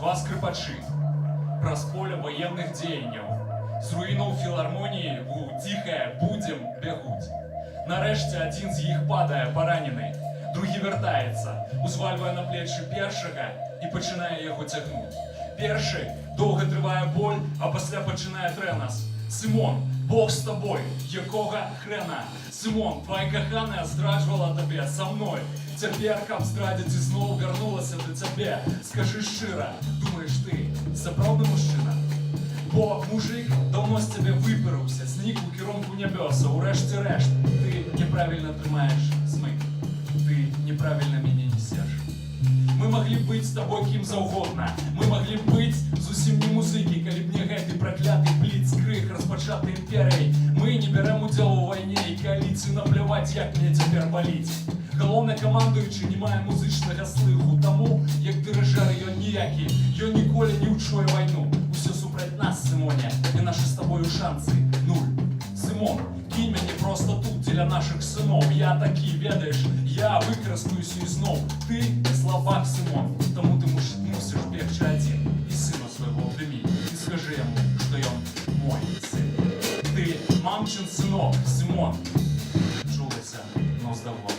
два скрипачы праз поле военных дзеянняў з руінаў філармоніі у ціхае будзем бягуць. Нарэшце адзін з іх падае паранены, другі вяртаецца, узвальвае на плечы першага і пачынае яго цягнуць. Першы доўга трывае боль, а пасля пачынае трэнас. Сымон, Бог з табой, якога хрена? Сымон, твоя каханая здраджвала табе са мной. Цяпер, каб здрадзіць, ізноў вярнулася да цябе. Скажы шчыра, думаеш ты сапраўдны мужчына? Бо мужик даўно з цябе выпарыўся, знік у кірунку нябёса. Урэшце рэшт, ты неправільна трымаеш смык. Ты неправільна мяне несеш. Мы маглі б быць з табой кім заўгодна. Мы маглі б быць зусім не музыкі, калі б не гэты пракляты бліцкрыг, распачаты імперыяй. Мы не бярэм удзел у вайне і кааліцыі, напляваць, як мне цяпер баліць. Галоўны камандуючы не мае музычнага слыху, таму, як дырыжэр ён ніякі, ён ніколі не ўчуе вайну. Усё супраць нас, Сымоне, і нашы з табою шансы нуль. Сымон, кинь мяне проста тут дзеля нашых сыноў. Я такі, ведаеш, я выкарыстаюся ізноў. Ты слабак, Сымон, таму ты мусіш бегчы адзін і сына свайго абдымі. І скажы яму, што ён мой сын. Ты мамчин сынок, Сымон. Чулася нос да глотки.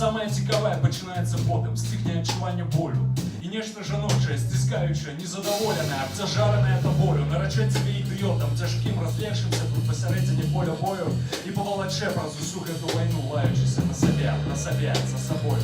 Самае цікавае пачынаецца потым, сціхне адчуванне болю. І нешта жаночае, сціскаючае, незадаволенае, абцяжаранае табою, нарачэ цябе ідыётам, цяжкім разлегшымся тут пасярэдзіне поля бою і павалачэ праз усю гэту вайну, лаючыся на сабе, за сабою.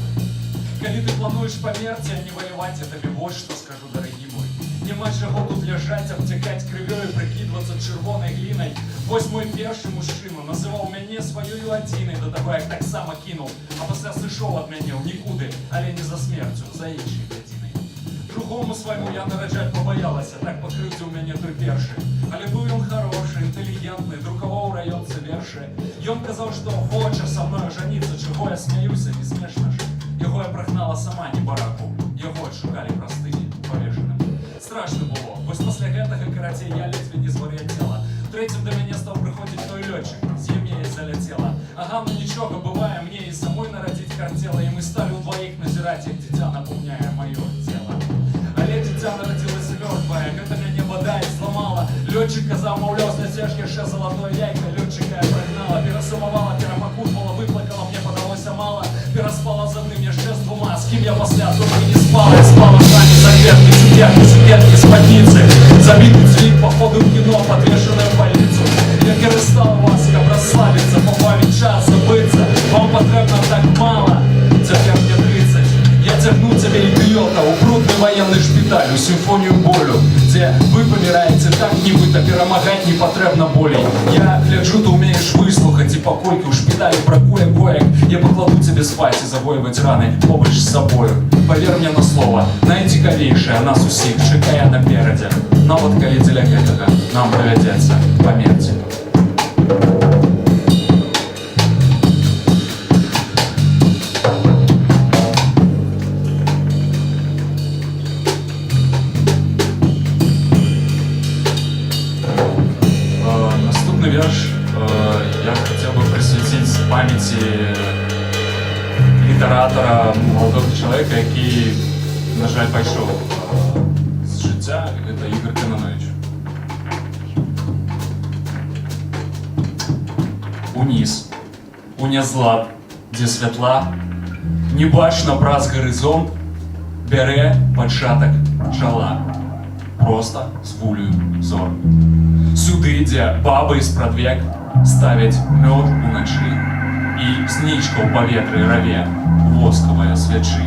Калі ты плануеш памерці, а не ваяваць, я табе вось што скажу, дарагі мой. Няма чаго тут ляжаць, абцякаць крывёю, прыкідвацца чырвонай глінай. Вось мой першы мужчына называў мяне сваёю адзінай да таго, як таксама кінуў, а пасля сышоў ад мяне ў нікуды, але не за смерцю, за іншай гадзінай. Другому свайму я нараджаць пабаялася, так пакрыўдзіў мяне той першы. Але быў ён харошы, інтэлігентны, друкаваў раёнцы вершы. Ён казаў, што хоча са мною жаніцца, чаго я смяюся, не смешна ж. Яго я прагнала сама, не бараку, яго адшукалі прастыні павешаным. Страшна было, вось пасля гэтага, карацей, я ледзьве не звар'яцела. Трэцім да мяне стаў прыходзіць той лётчык, з ім я і заляцела. Ага, ну нічога, бывае, мне і самой нарадзіць хацела, і мы сталі ўдваіх назіраць, як дзіця напаўняе маё цела. Але дзіця нарадзілася мёртвае, гэта мяне бадай зламала. Лётчык казаў, маўляў, знясеш яшчэ залатое яйка, лётчыка я прагнала, перасумавала, перапакутвала, выплакала, мне падалося мала. Пераспала з адным яшчэ з двума, з кім я пасля дома не спала. Я спала з намі закветкі, цукеркі, спадніцы. Забіты дзвіг, походу в кіно, подвешенную в больницу. Я карыстала вас, каб расслабіцца, пабавіць час, забыцца. Вам патрэбна так мала, цяпер мне 30. Я цягну цябе ідыёта ў брудны военны шпіталь, у сімфонію болю, дзе вы паміраеце так, нібыта перамагаць не патрэбна болей. Я гляджу, ты умееш выслухаць, і паколькі ў шпіталі бракуе коек, я пакладу цябе спаць і завоеваць раны побач з сабою. Павер мне на слова, найцікавейшае нас усіх чакае наперадзе. Нават калі дзеля гэтага нам давядзецца памерці. Наступный верш я хотел бы присвятить памяти литератора, молодого человека, який, на жаль, пайшоў з жыцця. Это Ігор Кананович. Уніз, у нязлад, дзе святла, не бачна праз гарызонт, бярэ пачатак чала, проста з вулю зор. Сюды, дзе бабы з-прад век ставяць мёд уначы і знічка ў паветры раве воскавыя свячы.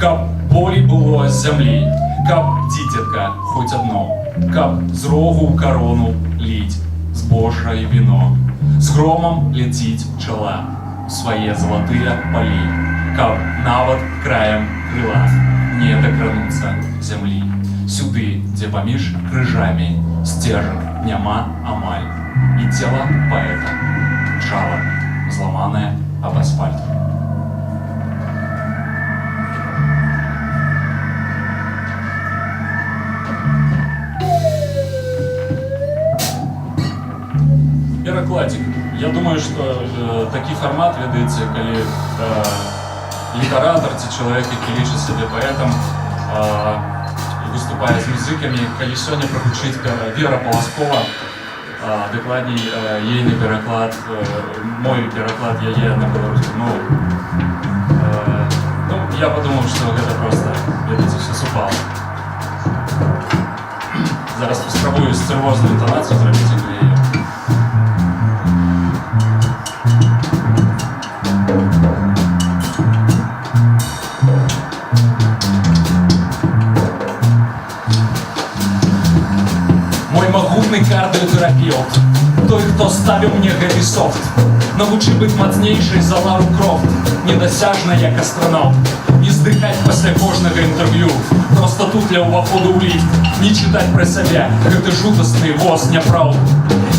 Каб болей было з зямлі, каб дзіцятка хоць адно, каб з рогу ў карону ліць збожжа і віно. З громам ляціць пчала ў свае залатыя палі, каб нават краем крыла не дакрануцца зямлі. Сюды, дзе паміж крыжамі сцежак няма амаль, і цела паэта чала, зламанае аб асфальт. Перакладчик. Я думаю, что такі фармат ведаеце, калі літаратар ці чалавек, які лічыць сябе паэтам, выступае з музыкамі, калі сёння прагучыць Вера Полоскова, дакладней ейны пераклад, мой пераклад яе на беларускую мову. Ну, я подумаў, што гэта проста, ведаеце, все супала. Зараз паспрабую сцырвозную інтанацыю зрабіць як яе. Мой магутны кардыётэрапеўт, той, хто ставіў мне гэты софт, навучы быць мацнейшай за Лару Крофт, недасяжна як астранаўт, не здыхаць пасля кожнага інтэрв'ю, проста тут для ўваходу ў ліфт, не чытаць пра сябе, гэты жудасны воз няпраўд.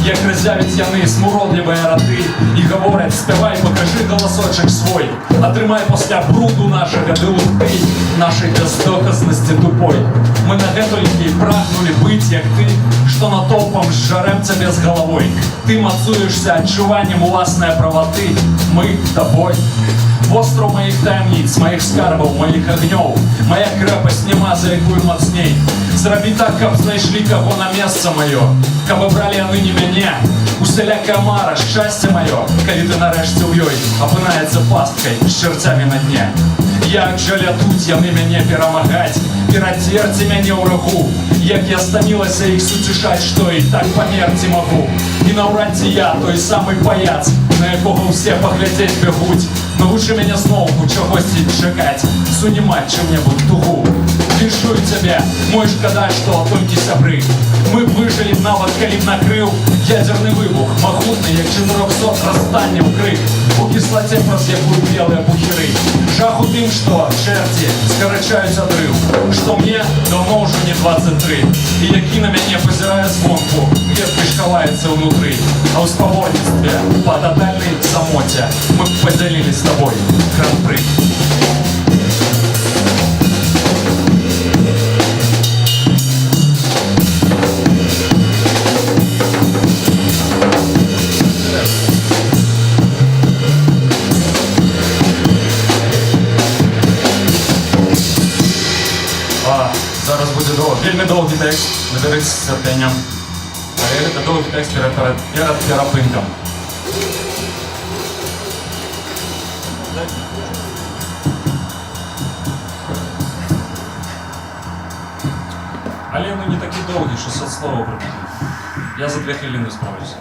Як разявяць яны смуродлівыя раты і гавораць: спявай, пакажы галасочак свой, атрымай пасля бруду нашага ды лухты, нашай бяздоказнасці тупой. Мы на гэтулькі прагнулі быць як ты, што натоўпам зжарэм цябе з галавой. Ты мацуешся адчуваннем уласнай праваты, мы табой. Востраў маіх таямніц, маіх скарбаў, маіх агнёў, моя крэпасць няма за якую мацней. Зрабі так, каб знайшлі каго на месца маё, каб абралі яны не мяне. Усялякая мара, шчасце маё, калі ты нарэшце ў ёй апынаецца пасткай з чэрцямі на дне. Як жа лятуць яны мяне перамагаць, перацерці мяне ў рагу, як я стамілася іх суцішаць, што і так памерці магу. І наўрад ці я той самы паяц, на якога ўсе паглядзець бягуць. Навучы мяне зноўку чагосьці чакаць, сунімаць чым-небудзь тугу. Віншую цябе, мой шкада, што толькі сябры. Мы б выжылі нават, калі б накрыў ядзерны выбух, магутны, як 400 расстанняў крык, у кіслаце, праз якую белыя бухеры. Жах у тым, што чэрці скарачаюць адрыў, што мне даўно ўжо не 23, і які на мяне пазірае звонку, клеткай шкаваецца ўнутры. А ў спаборніцтве па тотальнай самоце мы б падзялілі з табой гран-пры. Зараз будзе вельмі доўгі тэкст, набярыць з цярпеннем. Але гэта доўгі тэкст перад перапынкам. Але ну не такі доўгі, 600 словаў прыблізна. Я за 2 хвіліны справлюся.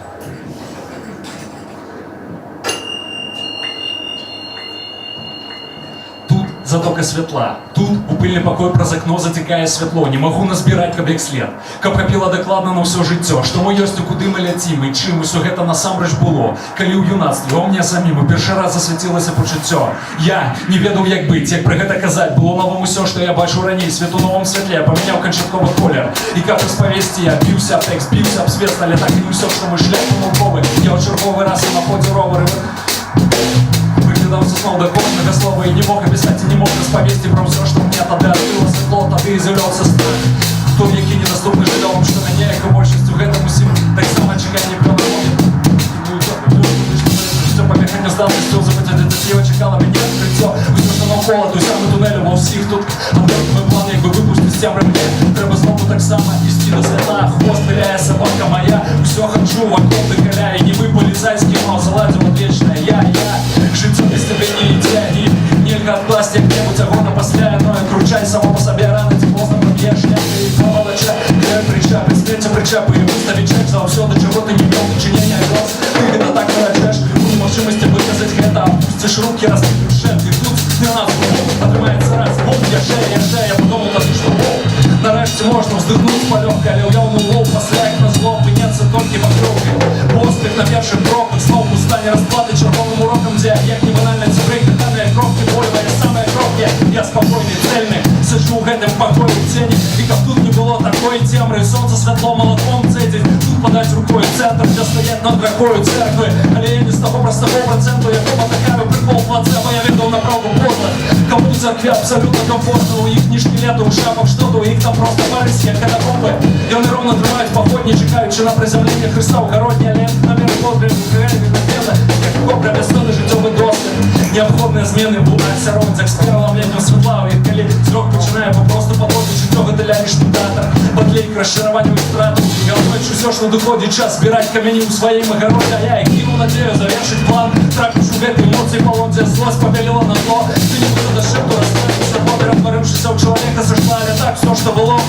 Затока святла. Тут у пыльны пакой праз акно зацікае святло. Не магу назбіраць, каб як след, каб хапіла дакладна на ўсё жыццё, што мы ёсць і куды мы ляцім, і чым усё гэта насамрэч было. Калі ў юнацтве у мне самім у першы раз засвяцілася пачуццё. Я не ведаў, як быць, як пра гэта казаць. Было новым усё, што я бачу раней. Свет у новым святле памяняў канчатковы колер. І каб распавесці, я біўся аб тэкст, біўся аб свет, але так і не ўсё, што мы шлях помылковы. Я ў чарговы раз на ходзе ровары выглядаўся зноў да кожнага слова і не мог апісаць і не мог распавесці пра ўсё, што мне тады адкрыла святло, тады з'яўляўся страх. Той, які недаступны жывёлам, што мяне, як і большасцю гэтым усім, таксама чаканне пэўны момент. Усё па механю здатнасцю забыць дзецева чакала мяне адкрыццё. Усё, што наўкола, той самы тунэль ва ўсіх тут. Адвертны план, як бы выпусціць цемры мне. Трэба знову таксама ісці да святла. Хвост пыляе сабака мая. Усё хачу вакол дакаля, і нібы паліцайскі маў заладзіў адлечнае я. Жыццё без цябе не ідзе, і нельга адкласці як-небудзь агона пасля. Но кручай само па сабе рана, ці позна проб'еш ляпы і ковалача. Грэ прычапы, смецця прычапы, і выставіць чэк за ўсё, да чаго ты не меў дачынення глаз. Ты гэта так нараджэш, у магчымасці выказаць гэта, апусціш рукі, раскідуеш шэп, і тут не нас атрымаецца раз, яшчэ, я падумаў тады, што нарэшце можна ўздыхнуць палёгка, але ўяўны лоў пасля як на зло апыняцца толькі пакрыўкай. Поспех на першы крок, зноў у стане расплаты чырвоным урокам, дзе як не банальна цябры, каханыя кропкі, болевыя самыя кропкі. Я спакойны, цельны, сыджу ў гэтым пакоі цені, і каб тут не было такой цемры, сонца святло малатком цэдзіць, тут падаць рукой цэнтр, дзе стаяць над ракою церквы, але я не з таго простого проценту, якому такая прикол плацебо, я ведаў направду поздно. Кому у церкві абсолютно комфортно, у іх ні шкілету, у шапах што-то, у іх там просто парысь, як катакомбы. Яны ровно трымаюць паходні, чекаючы на приземлення Христа ў гародні, але намеры подлі зміни в асяронцях з первого літнього світла у їх колі зрок починає попросту подводити життєвий телярічний театр подлейк, розчарування і втрату головной чусеш на доході час збирать камені у своїм огороді, а я їх кину надію завершить план трапіш у гэтай емоції полонця злость побелила на зло ты не буду до шепту расстроиться перетворившись у человека сошла так все что было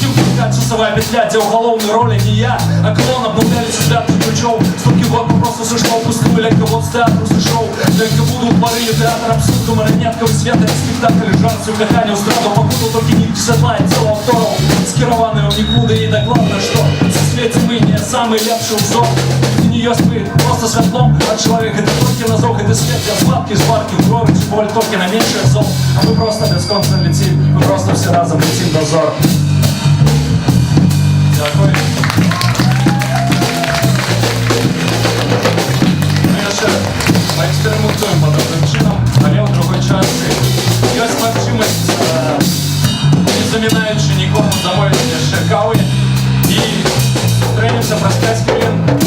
силка часовая петля те уголовной роли не я а клон обнулялись взгляд ключов столько год просто сошло пустым ленька вот с театру сошел ленька буду творили театр абсурду марионетковый свет спектакль жарцию дыхание устраду покутал только нить седлает целого второго скированный у никуда и да главное что со свете мы не самый лепший узор и нее спит просто светлом от человека это только на зов это свет для сладких жварки в горы боль только на меньшее зол а мы просто без конца летим мы просто все разом летим до зор. Дякую. Ми ще поекспериментуємо подобним чином, але в другій часті є можливість, не замінаючи нікому замовлення ще кави і зустрінемося про 5 хвилин.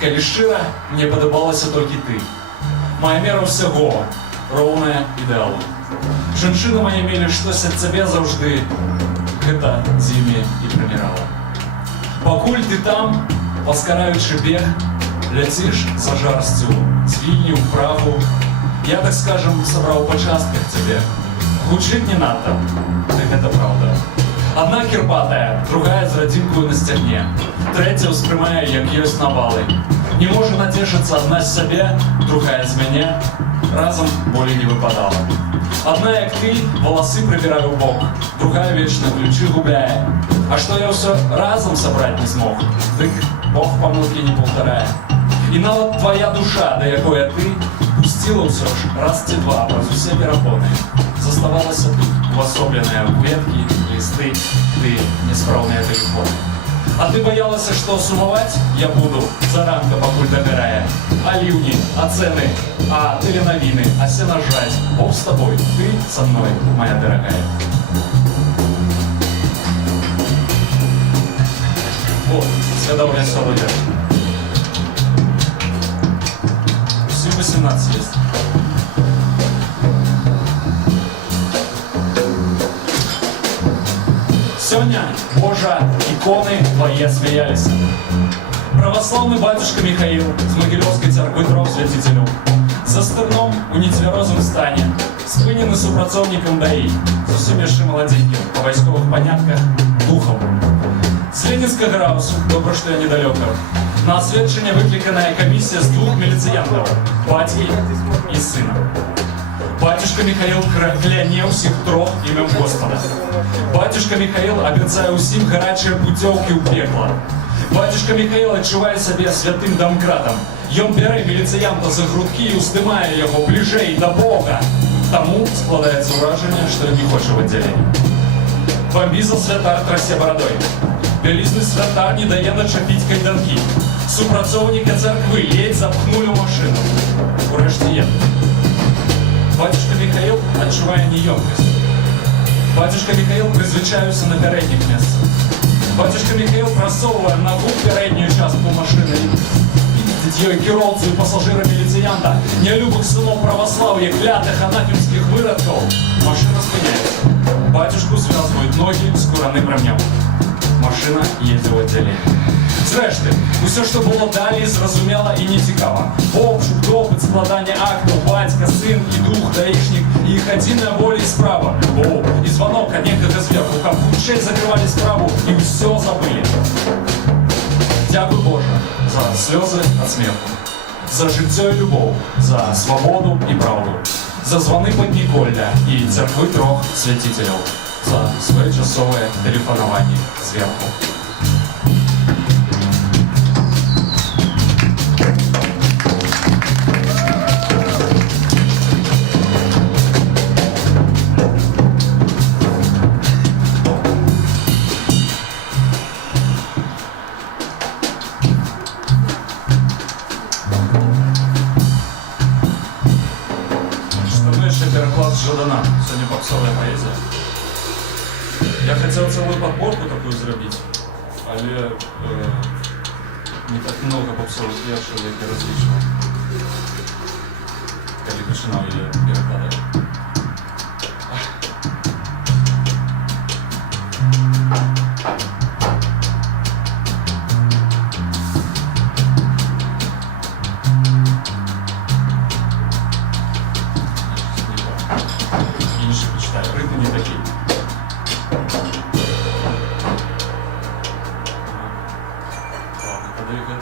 Калі шчыра, мне падабалася толькі ты. Моя мера ўсяго, роўная ідэалу. Жанчыны мае мелі штось ад цябе заўжды. Гэта з імі і прымірала. Пакуль ты там, паскараючы бег, ляціш за жарсцю, звільніў прагу. Я, так скажам, сабраў па частках цябе. Гучыць не надта, дык гэта праўда. Одна кірпатая, другая з радзінкою на сцягне, трэця ўспрымае, як ёсць навалы. Не можа нацешыцца адна з сябе, другая з мяне, разам болей не выпадала. Одна, як ты, валасы прыбіраю ў бок, другая вечна ключы губляе. А што я ўсё разам сабраць не змог, дык Бог памылкі не паўтарае. І нават твая душа, да якой ты, пусціла ўсё ж раз ці два праз усе перапоны. Заставалася тут, увасобленыя кветкі, лісты, ты неспраўныя тэлефоны. А ты боялася, што сумаваць я буду заранка, пакуль дагорае. А ліўні, а цэны, а теленавіны, а сена жаць. Бог з табой, ты со мной, моя дорогая. Вот, святого веселого дня. Всем 18 есть. Сёння, Божа, иконы твои смеялись. Православный батюшка Михаил з Могилевской церкви дров святителю. За стырном у нетверозом стане, спынены супрацовником ДАИ, зусім яшчэ маладзеньким, по вайсковых понятках, духом. З Ленинского раусу, добро, что я недалёка, на осведчение выкликанная комиссия с 2 милициянтов, батьки и сына. Батюшка Михаил кляне ўсіх трох імем Господа. Батюшка Михаил абяцае ўсім гарачыя путёўкі ў пекла. Батюшка Михаил адчувае сабе святым дамкратам. Ён бярэ міліцыянта за грудкі і ўздымае яго бліжэй да Бога. Таму складаецца ўражанне, што ён не хоча в аддзяленні. Бамбіза святар трасе барадой. Бялізны святар не дае начапіць кайданкі. Супрацоўніка царквы ледзь запхнулі ў машыну. Урэшце еду. Батюшка Михаил адчувае неёмкасць. Батюшка Михаил прызвычаюся на пярэдніх месцах. Батюшка Михаил прасоўвае нагу пярэднюю частку машыны. Видіць ёй кіроўцу і пасажыра міліцыянта, нялюбых сыноў праваслаўя, клятых анафемскіх вырадкаў. Машына спыняецца. Батюшку звязваюць ногі скураным рамнём. Машына едзе ў аддзяленне. Зрэшты, усё, што было далей, зразумела і нецікава. Обшук, допыт, складанне актаў, бацька, сын і дух, даішнік, і іх адзіная воля і справа. О, і званок ад некага зверху, каб хутчэй закрывалі справу і ўсё забылі. Дзякуй, Божа, за слёзы ад смеху, за жыццё і любоў, за свабоду і праўду, за званы падніколля і царквы трох свяціцеляў, за своечасовае тэлефанаванне зверху. Жадана, сьогодні попсова поезія. Я хотів цілу подборку таку зробити, але не так много попсових віршів, як я розлічував. Коли починав її перекладати. Інші почитаю, ритми не такі.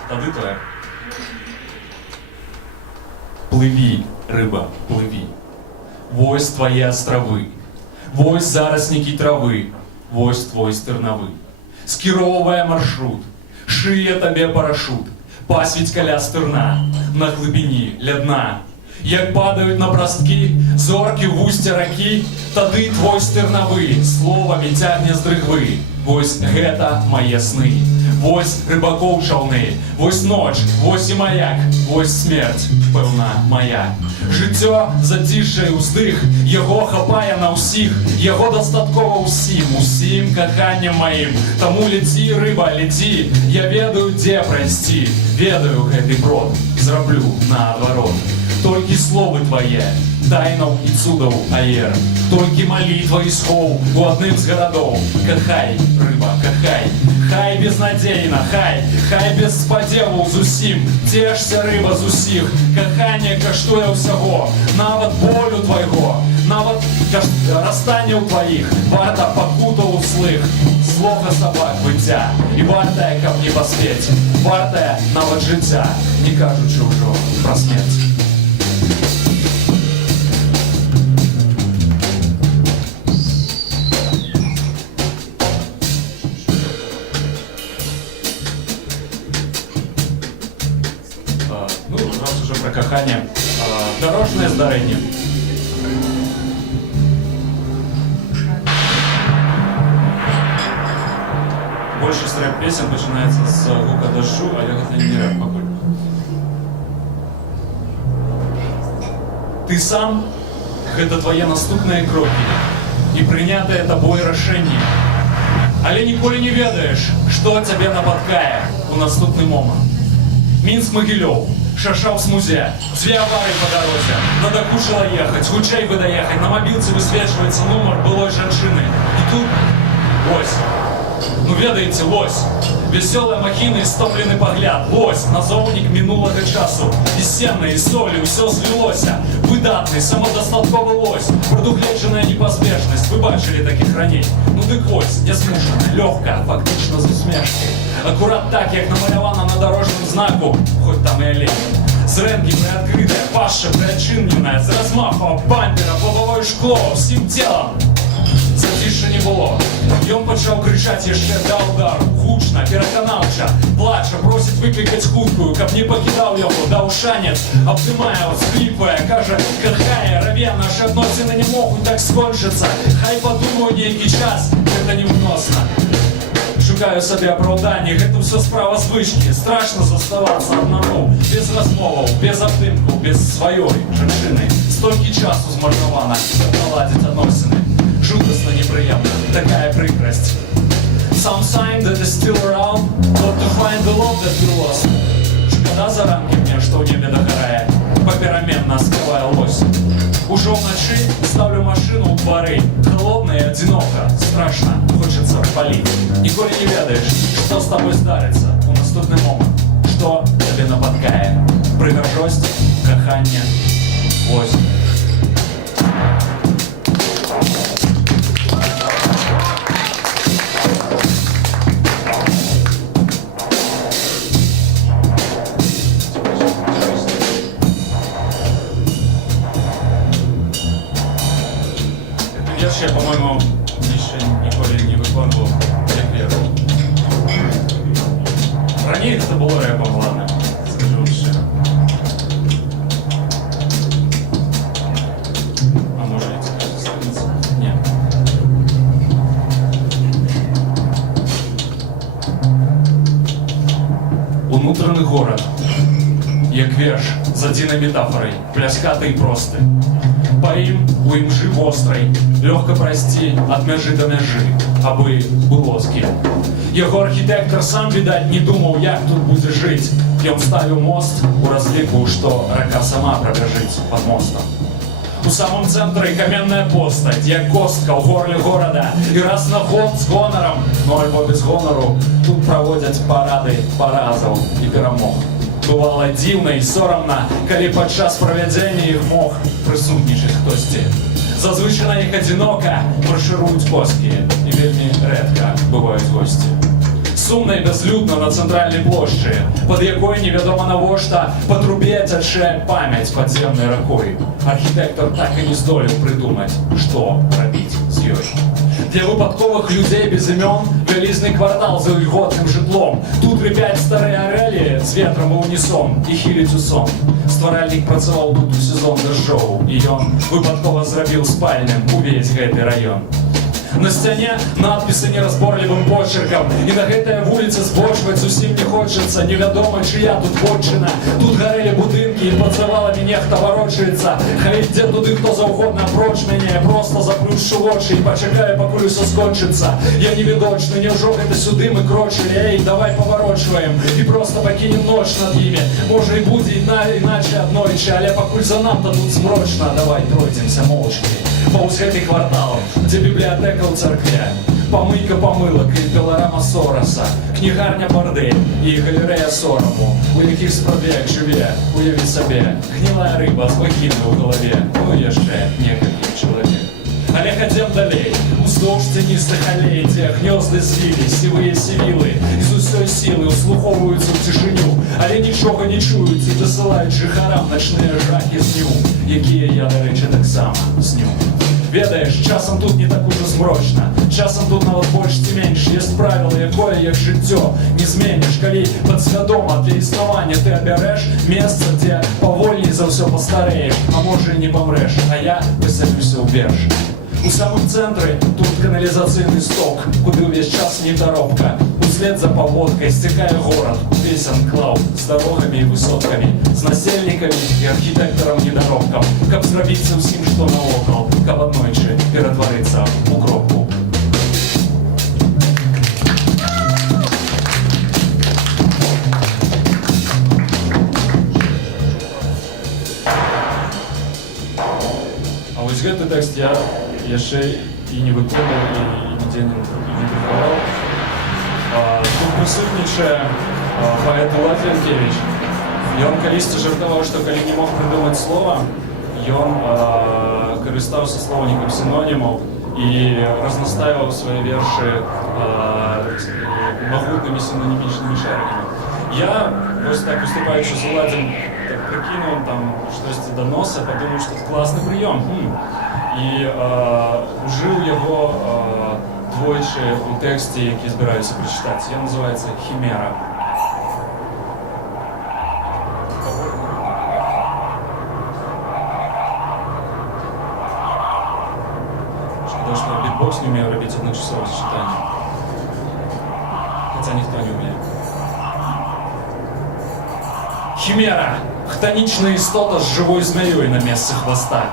Тады твоя. Плыви, рыба, плыви. Вось твои островы, вось заросники травы, вось твой стерновы. Скіроўвае маршрут, шые табе парашут, пасвіць каля стерна, на глыбіні ля дна. Як падаюць на брасткі, зоркі в вусце ракі, тады твой стерновы словамі цягне з дрыгвы. Вось гэта мае сны. Вось рыбакоў чаўны, вось ноч, вось і маяк, вось смерць, пэўна, мая. Жыццё зацішчае ўздых, яго хапае на ўсіх, яго дастаткова ўсім, усім каханнем маім. Таму леці, рыба, леці, я ведаю, дзе прайсці, ведаю гэты брод, зраблю наадварот. Толькі словы твае, тайнаў і цудаў аер, толькі малітва і схоў у адным з гарадоў. Кахай, рыба, кахай, хай безнадзейна, хай без спадзеваў зусім. Цешся, рыба, з усіх, каханне каштуе ўсяго, нават болю твайго, нават расстанняў тваіх, варта пакутаў услых, злога сабак выцця, і вартая, каб не паспець, вартая нават жыцця, не кажучы ўжо пра смерць. Про каханне. Дорожное здарэнне. Большасць рэп-песен пачынаецца з гука дажджу, але гэта не рэп пакуль. Ты сам — гэта твае наступныя крокі і прынятыя табой рашэнні. Але ніколі не ведаеш, што цябе напаткае у наступны момант. Мінск-Магілёў, Шашаў-Смузе, дзве аварыі па дарозе, надакучыла ехаць, хутчэй бы даехаць, на мабілцы высвечваецца нумар былой жанчыны. І тут лось. Ну ведаеце, лось. Весёлая махіна і стоплены пагляд. Лось, назоўнік мінулага часу. І сенна, і солі, усё злілося. Выдатны, самадастатковы лось. Прадугледжаная непазбежнасць. Вы бачылі такіх раней. Ну дык вось, нязмушана, лёгка, фактычна з усмешкай. Акурат так, як намалявана на дарожным знаку, хоць там і алей. Зрэнкі прыадкрытая, пашча прыадчыненая, з размаху об бампера, лобавое шкло, ўсім целам. Зацішша не было. Ён пачаў крычаць яшчэ да ўдару, гучна, пераканаўча, плача, просіць выклікаць хуткую, каб не пакідаў яго, даў шанец, абдымае, усхліпвае, кажа, кахае, раве, нашы адносіны не могуць так скончыцца, хай падумаю нейкі час, гэта невносна. Шукаю сабе апраўданне, гэта ўсё справа звычкі, страшна заставацца аднаму, без размоваў, без абдымку, без сваёй жанчыны. Столькі часу змарнавана, каб наладзіць адносіны. Жудасна непрыемна, такая прыкрасць. Some sign that is still around, not to find the love that we lost. Шкада за рамкі мне, што ў небе дагорае, папераменна скрывае лось. Ужо ўначы ставлю машыну ў двары, холодна і адзінока, страшна, хочацца паліць. Ніколі не ведаеш, што з табой здарыцца ў наступны момант, што табе напаткае. Прыгажосць, каханне, лось. Я, по-моему, еще ніколи не виконував, як віру. Ранее это было рэпом, ладно, скажу вам щиро. А может, это станется? Нет. Унутраны горад. як верш з адзінай метафорай, пляскаты і просты. Па ім у імжы вострай, лёгка прайсці ад мяжы да мяжы, абы было з кем. Яго архітэктар сам, відаць, не думаў, як тут будзе жыць. Ён ставіў мост у разліку, што рака сама прабяжыць пад мостам. У самом цэнтры каменная постаць, як костка ў горле горада. І раз на год з гонарам, ну альбо без гонару, тут праводзяць парады паразаў і перамог. Бывала дзіўна і сорамна, калі падчас правядзення іх мог прысутнічаць хтосьці. Зазвычай на іх адзінока маршыруюць коскія, і вельмі рэдка бываюць госці. Сумна і бязлюдна на цэнтральнай плошчы, пад якой невядома навошта па трубе цячэ памяць падземнай ракой. Архітэктар так і не здолеў прыдумаць, што рабіць з ёй. Для выпадковых людзей без імён вялізны квартал з ільготным жытлом. Тут рыпяць старыя арэлі з ветрам у унісон і хіліць у сон. Стваральнік працаваў тут у сезон дажджоў, і ён выпадкова зрабіў спальным увесь гэты раён. На сцяне надпісы неразборлівым почеркам, і на гэтая вуліца збочваць зусім не хочацца, невядома, чыя тут вотчына. Тут гарэлі будынкі, і пад заваламі нехта варочаецца. Хай ідзе туды хто заўгодна апроч мяне, проста заплюшчу вочы і пачакаю, пакуль усё скончыцца. Я невідочны, няўжо гэта сюды мы крочылі? Эй, давай паварочваем і проста пакінем ноч над імі. Можа і будзе іначай аднойчы, але пакуль занадта тут змрочна, давай пройдземся моўчкі паўз гэты квартал, дзе бібліятэка ў царкве, памыйка памылак і піларама Сораса, кнігарня Бардэль і галерэя сораму, у якіх спрадвек жыве, уяві сабе, гнілая рыба з вагіны ў галаве, ну яшчэ некалькі чалавек. Але хадзем далей, уздоўж цяністых алей, дзе гнёзды звілі, сівыя сівілы, і з усёй сілы услухоўваюцца ў цішыню, але нічога не чуюць і дасылаюць жыхарам начныя жахі сню, якія я, дарэчы, таксама сню. Ведаеш, часам тут не так ужо змрочна, часам тут нават больш ці менш ёсць правіла, якое, як жыццё, не зменіш, калі падсвядома для існавання ты абярэш месца, дзе павольней за ўсё пастарэеш, а можа і не памрэш, а я высалюся ў верш. У самым цэнтры тут каналізацыйны сток, куды ўвесь час недаробка. Услед за паводкай сцякае горад, увесь анклаў з дарогамі і высоткамі, з насельнікамі і архітэктарам-недаробкам, каб зрабіцца ўсім, што навокал, каб аднойчы ператварыцца ў кропку. А вось гэты тэкст я яшчэ і не выконаў, і нідзе не друкаваў. Тут прысутнічае паэт Улад Янкевіч. Ён калісьці жартаваў, што калі не мог прыдумаць слова, ён карыстаўся слоўнікам сінонімаў і разнастайваў свае вершы магутнымі сінонімічнымі шэрагамі. Я, вось так выступаючы з Уладзем, так прыкінуў там штосьці да носа, падумаў, што це класны прыём. І ужыў яго двойчы у тэксце, які збіраюся прачытаць. Ён называецца «Хімера». Шкода, што бітбокс не умею рабіць адначасовае чытанне. Хаця ніхто не умее. Хімера – хтанічная істота з жывой змяёй на месцы хваста.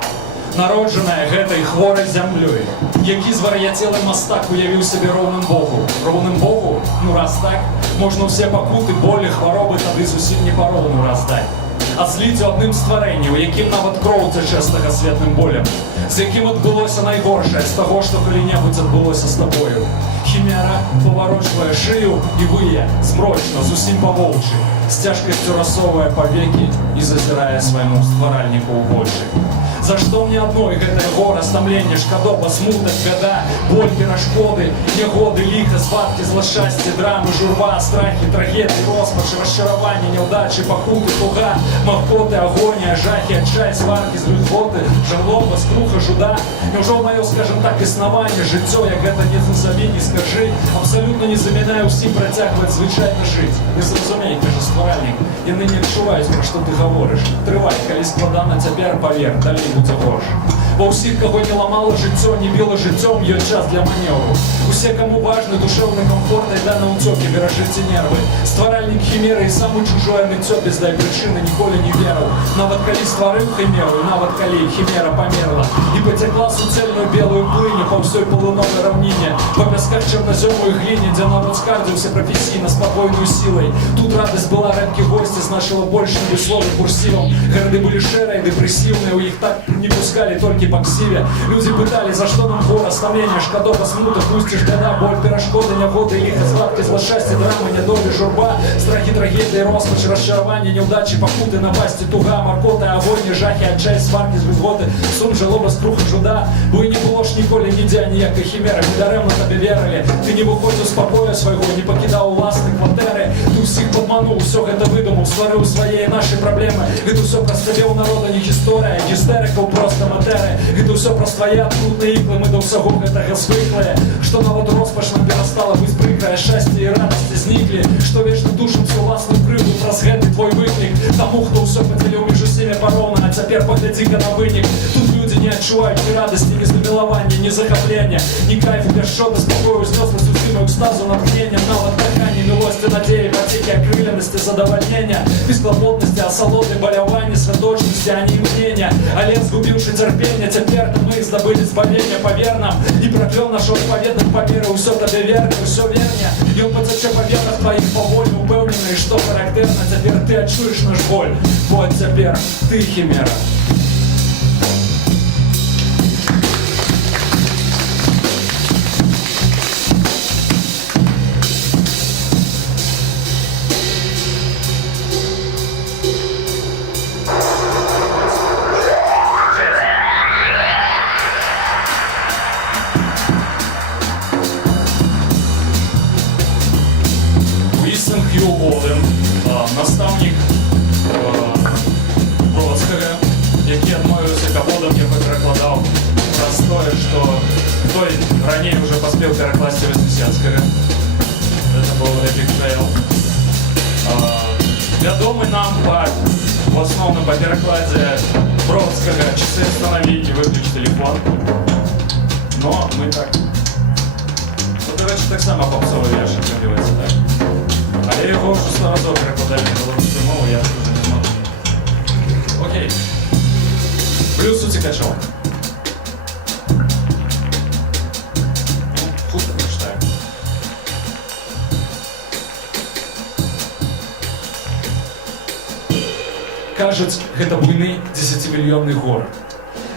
Народжаная гэтай хворай зямлёй, які звар'яцелы мастак уявіў сабе роўным Богу. Роўным Богу? Ну раз так, можна ўсе пакуты, болі, хваробы тады зусім не пароўну раздаць. А зліць у адным стварэнні, у якім нават кроў цячэ з тагасветным болем, з якім адбылося найгоршае з таго, што калі-небудзь адбылося з табою. Хімера паварочвае шыю і вые, змрочна, зусім па-воўчы, з цяжкасцю расоўвае павекі і зазірае свайму стваральніку ў вочы. За што мне адной гэтае гора, стамленне, шкадоба, смутак, бяда, боль, перашкоды, нягоды, ліха, звадкі, злашчасце, драмы, журба, страхі, трагедыі, роспачы, расчараванні, няўдачы, пакуты, туга, махкоты, агонія, жахі, адчай, сваркі, злюдготы, жалоба, скруха, жуда. Няўжо маё, скажем так, існаванне, жыццё, як гэта не назаві, не скажы, абсалютна не замінае ўсім працягваць звычайна жыць. Не зразумей, кажа стваральнік, яны не адчуваюць, пра што ты гаворыш. гаворыш. Трывай, калі складана цяпер, павер, далей будзе горш. Бо ўсіх, каго не ламала жыццё, не біла жыццём, ёсць час для маневру. Усе, каму важны душэўны комфорт, айда на ўцёкі, беражыце нервы. Стваральнік хімеры і саму чужое ныццё без дай прычыны ніколі не верыў. Нават калі стварыў хімеру, нават калі хімера памерла. І пацякла суцэльную белую плыню па ўсёй полыновай раўніне, па пясках чорназёму і гліне, дзе народ скардзіўся прафесійна спакойную сілай. Тут радасць была рэдкі госці, значыла больш не словы курсівам. Гарады былі шэрыя, дэпрэсіўныя, у іх так не пускалі толькі па ксіве. Людзі пыталі, за што нам гора, стамлення, шкадоба, смута, пусціш, бяда, боль, перашкоды, нягоды, ліха, звадкі, злашчасце, драмы, нядолі, журба, страхі, трагедыі, роспач, расчараванне, няўдачы, пакуты, напасці, туга, маркоты, агонь, жахі, адчай, сваркі, звыгоды, сум, жалоба, скруха, жуда. Бо і не было ж ніколі нідзе ніякай хімеры, недарэмна табе верылі. Ты не выходзіў з пакоя свайго, не пакідаў уласнай кватэры. Ты ўсіх падмануў, усё гэта выдумаў, стварыў свае нашы праблемы. Гэта ўсё праз цябе ў народа не гісторыя, гістэрыкаў проста матэры. Гэта ўсё праз твае атрутныя іклы, мы да ўсяго гэтага звыклыя. Што нават роспач нам перастала быць прыкрае, шчасце і радасці зніклі. Што вечна душым сваю ўласную крыўду праз гэты твой выклік. Таму, хто ўсё падзяліў між усімі пароўна, а цяпер паглядзі-ка на вынік. Тут людзі не адчуваюць ні радасці, ні замілавання, ні захаплення, ні кайфу, пяшчоты, спакою, знёсласць, усім экстазу, натхнення, нават каханні, мілосці, надзеі, пацекі, акрыленасці, задавальнення, бесклапотнасці, асалоды, баляванні, святочнасці, а не імгнення. Але згубіўшы цярпенне, цяпер мы здабылі збавлення, павер нам, і праклён наш адпаведных памераў, усё табе верне, усё верне. Ён пацячэ па венах тваіх паволі, упэўнены, што характэрна, цяпер ты адчуеш наш боль. Вот цяпер ты хімера. Хью Болден, настаўнік Бродскага, які адмовіўся каподам, якой перакладаў праз тое, што той раней уже паспеў перакласці Вознесенскага. Это был Epic Fail. Вядомы нам в основном по перакладзе Бродскага «Часы остановить и выключить телефон». Но мы так... Ну, до речі, так само попсовий віршик вибивається, так? Але його вже 100 разів перекладали на білоруську мову, я вже не зможу. Окей. Плюс утікачок. Ну, хутко прочитаю. Кажуць, гэта буйны 10-мільённы горад.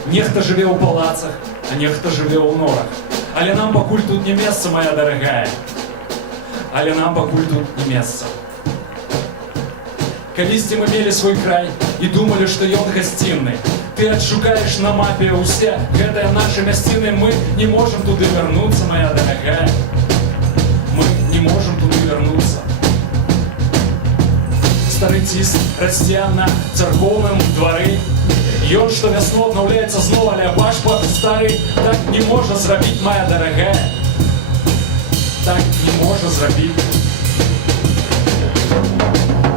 Нехта жыве ў палацах, а нехта жыве ў норах. Але нам пакуль тут не месца, моя дарагая. Але нам пакуль тут не месца. Калісьці мы мелі свой край і думалі, што ён гасцінны. Ты адшукаеш на мапе ўсе гэтыя нашы мясціны. Мы не можам туды вярнуцца, моя дарагая. Мы не можам туды вярнуцца. Стары ціск расце на царкоўным двары. Ён што вясну аднаўляецца зноў, але пашпарт стары так не можа зрабіць, моя дарагая. Так не можа зрабіць.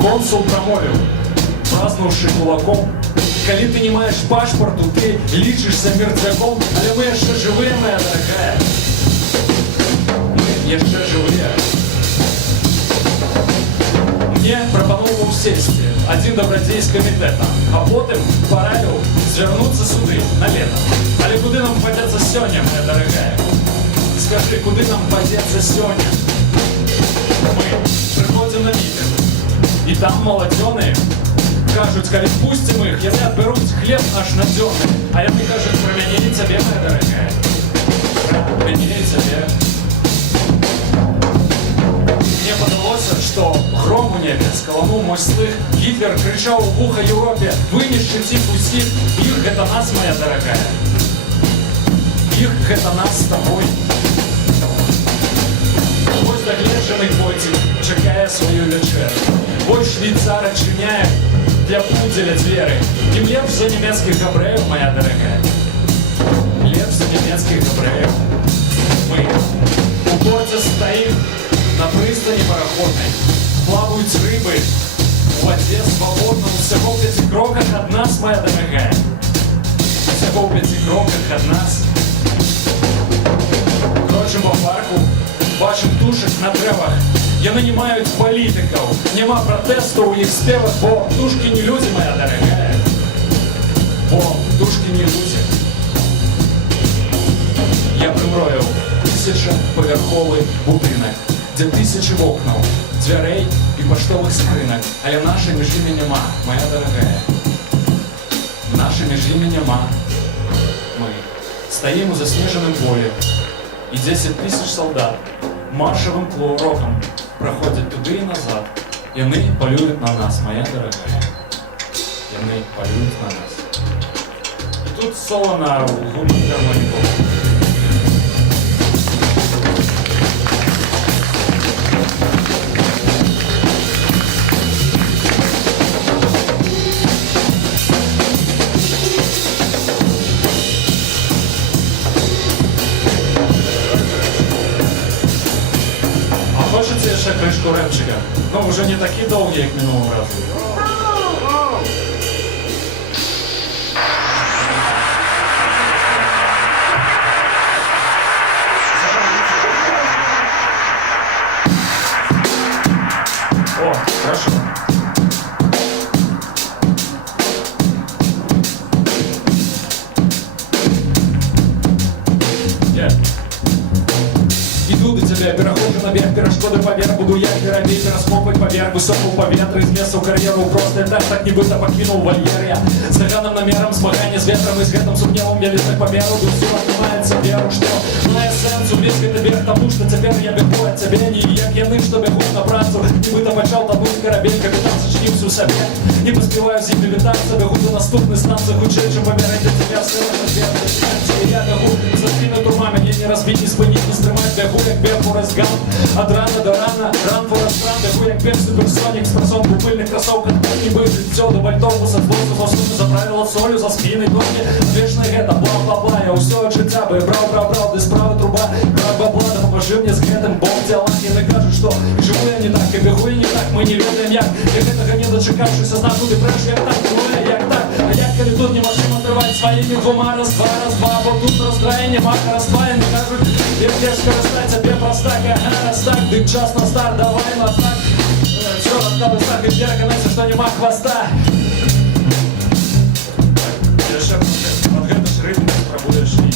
Консул прамовіў, празнуўшы кулаком: калі ты не маеш пашпарту, ты лічышся мертвяком. Але мы яшчэ жывыя, моя дарагая. Мы яшчэ жывыя. Мне прапаноўваў сесці адзін дабрадзей з камітэта, а потым параіў звярнуцца сюды на лета. Але куды нам падзецца сёння, моя дарагая? Скажи, куды нам падзецца сёння? Мы прыходзім на мітынг, і там маладзёны кажуць, калі пусцім іх, яны адбяруць хлеб наш надзённы. А яны кажуць пра мяне і цябе, моя дарагая. Пра мяне і цябе. Мне падалося, што гром у небе скалануў мой слых. Гітлер крычаў у вуха Еўропе: вынішчыць іх усіх. Іх гэта нас, моя дарагая. Іх гэта нас з табой. Вось дагледжаны коцік чакае сваю вячэру. Вось швейцар адчыняе для пудзеля дзверы. Ім лепш за нямецкіх габрэяў, моя дарагая. Лепш за нямецкіх габрэяў. Мы у порце стаім на прыстані параходнай. Плаваюць рыбы у вадзе свабодна, усяго 5 кроках от нас, моя дорогая. Всего в 5 кроках от нас. Крочим по парку, бачим тушек на деревах. Я нанимають політиків. Нема протесту у їх співах, бо тушки не люди, моя дорогая. Бо тушки не люди. Я примрою 1000-поверховий будинок, де 1000 вокнаў, дверей і поштових скринок. Але нашей між ими нема, моя дорогая. Нашей між ими нема. Мы стоим у заснеженном поле, и 10 000 солдат маршевым кроком проходят туда и назад. И они полюют на нас, моя дорогая. И они полюют на нас. И тут соло на губных гармоников. Хочеться ще кришку репчика. Ну, вже не такі довгі, як минулого разу. О, хорошо. Иду до тебя, перехожу на берег, перешкоды поверх, буду я пирамид, раскопать поверх, высокого поветра, из места в карьеру, просто так не быстро покинул вольер я. С наганом намером, змагание с ветром и светом, сумневом я летать по меру, душу отнимается веру, что на эссенцию весь это вверх, тому что теперь я бегу от тебя, не як яны, что бегу на працу, не быто почал тонуть корабель, капитан сочинился у себе, не поспеваю зимний летаться, бегу до наступной станции, худшей, чем померить от тебя, все это свет, я бегу, за спиной турмами, мне не разбить, не спынить, не стремать, бегу, як бег Форест Гамп, от рана до рана, ран Форест Гамп, бегу, як бег суперсоник, с просонку пыльных кроссовок, не выжить, все до бальтовуса, сборку за сумму, за правила солью, за спиной ноги, вешное это, бла-бла-бла, я усё от життя би брав, де справа труба, брав бабла, да поможи мне с гэтым, Бог дела, не накажет, что и живу я не так, и бегу я не так, мы не ведаем як, и гэтага не дочекавшись, знак, тут и прэш, як так, ну як так, а як коли тут не можем отрывать своими двума, раз-два, бо тут раздраение, мака раздвоен, кажут, я тяжко растать, тебе простак, раз так, ты час на старт, давай на так, все, расставы знак, и переконайся, что нема хвоста. Я ще под гэта ж ритм пробуешь ніч.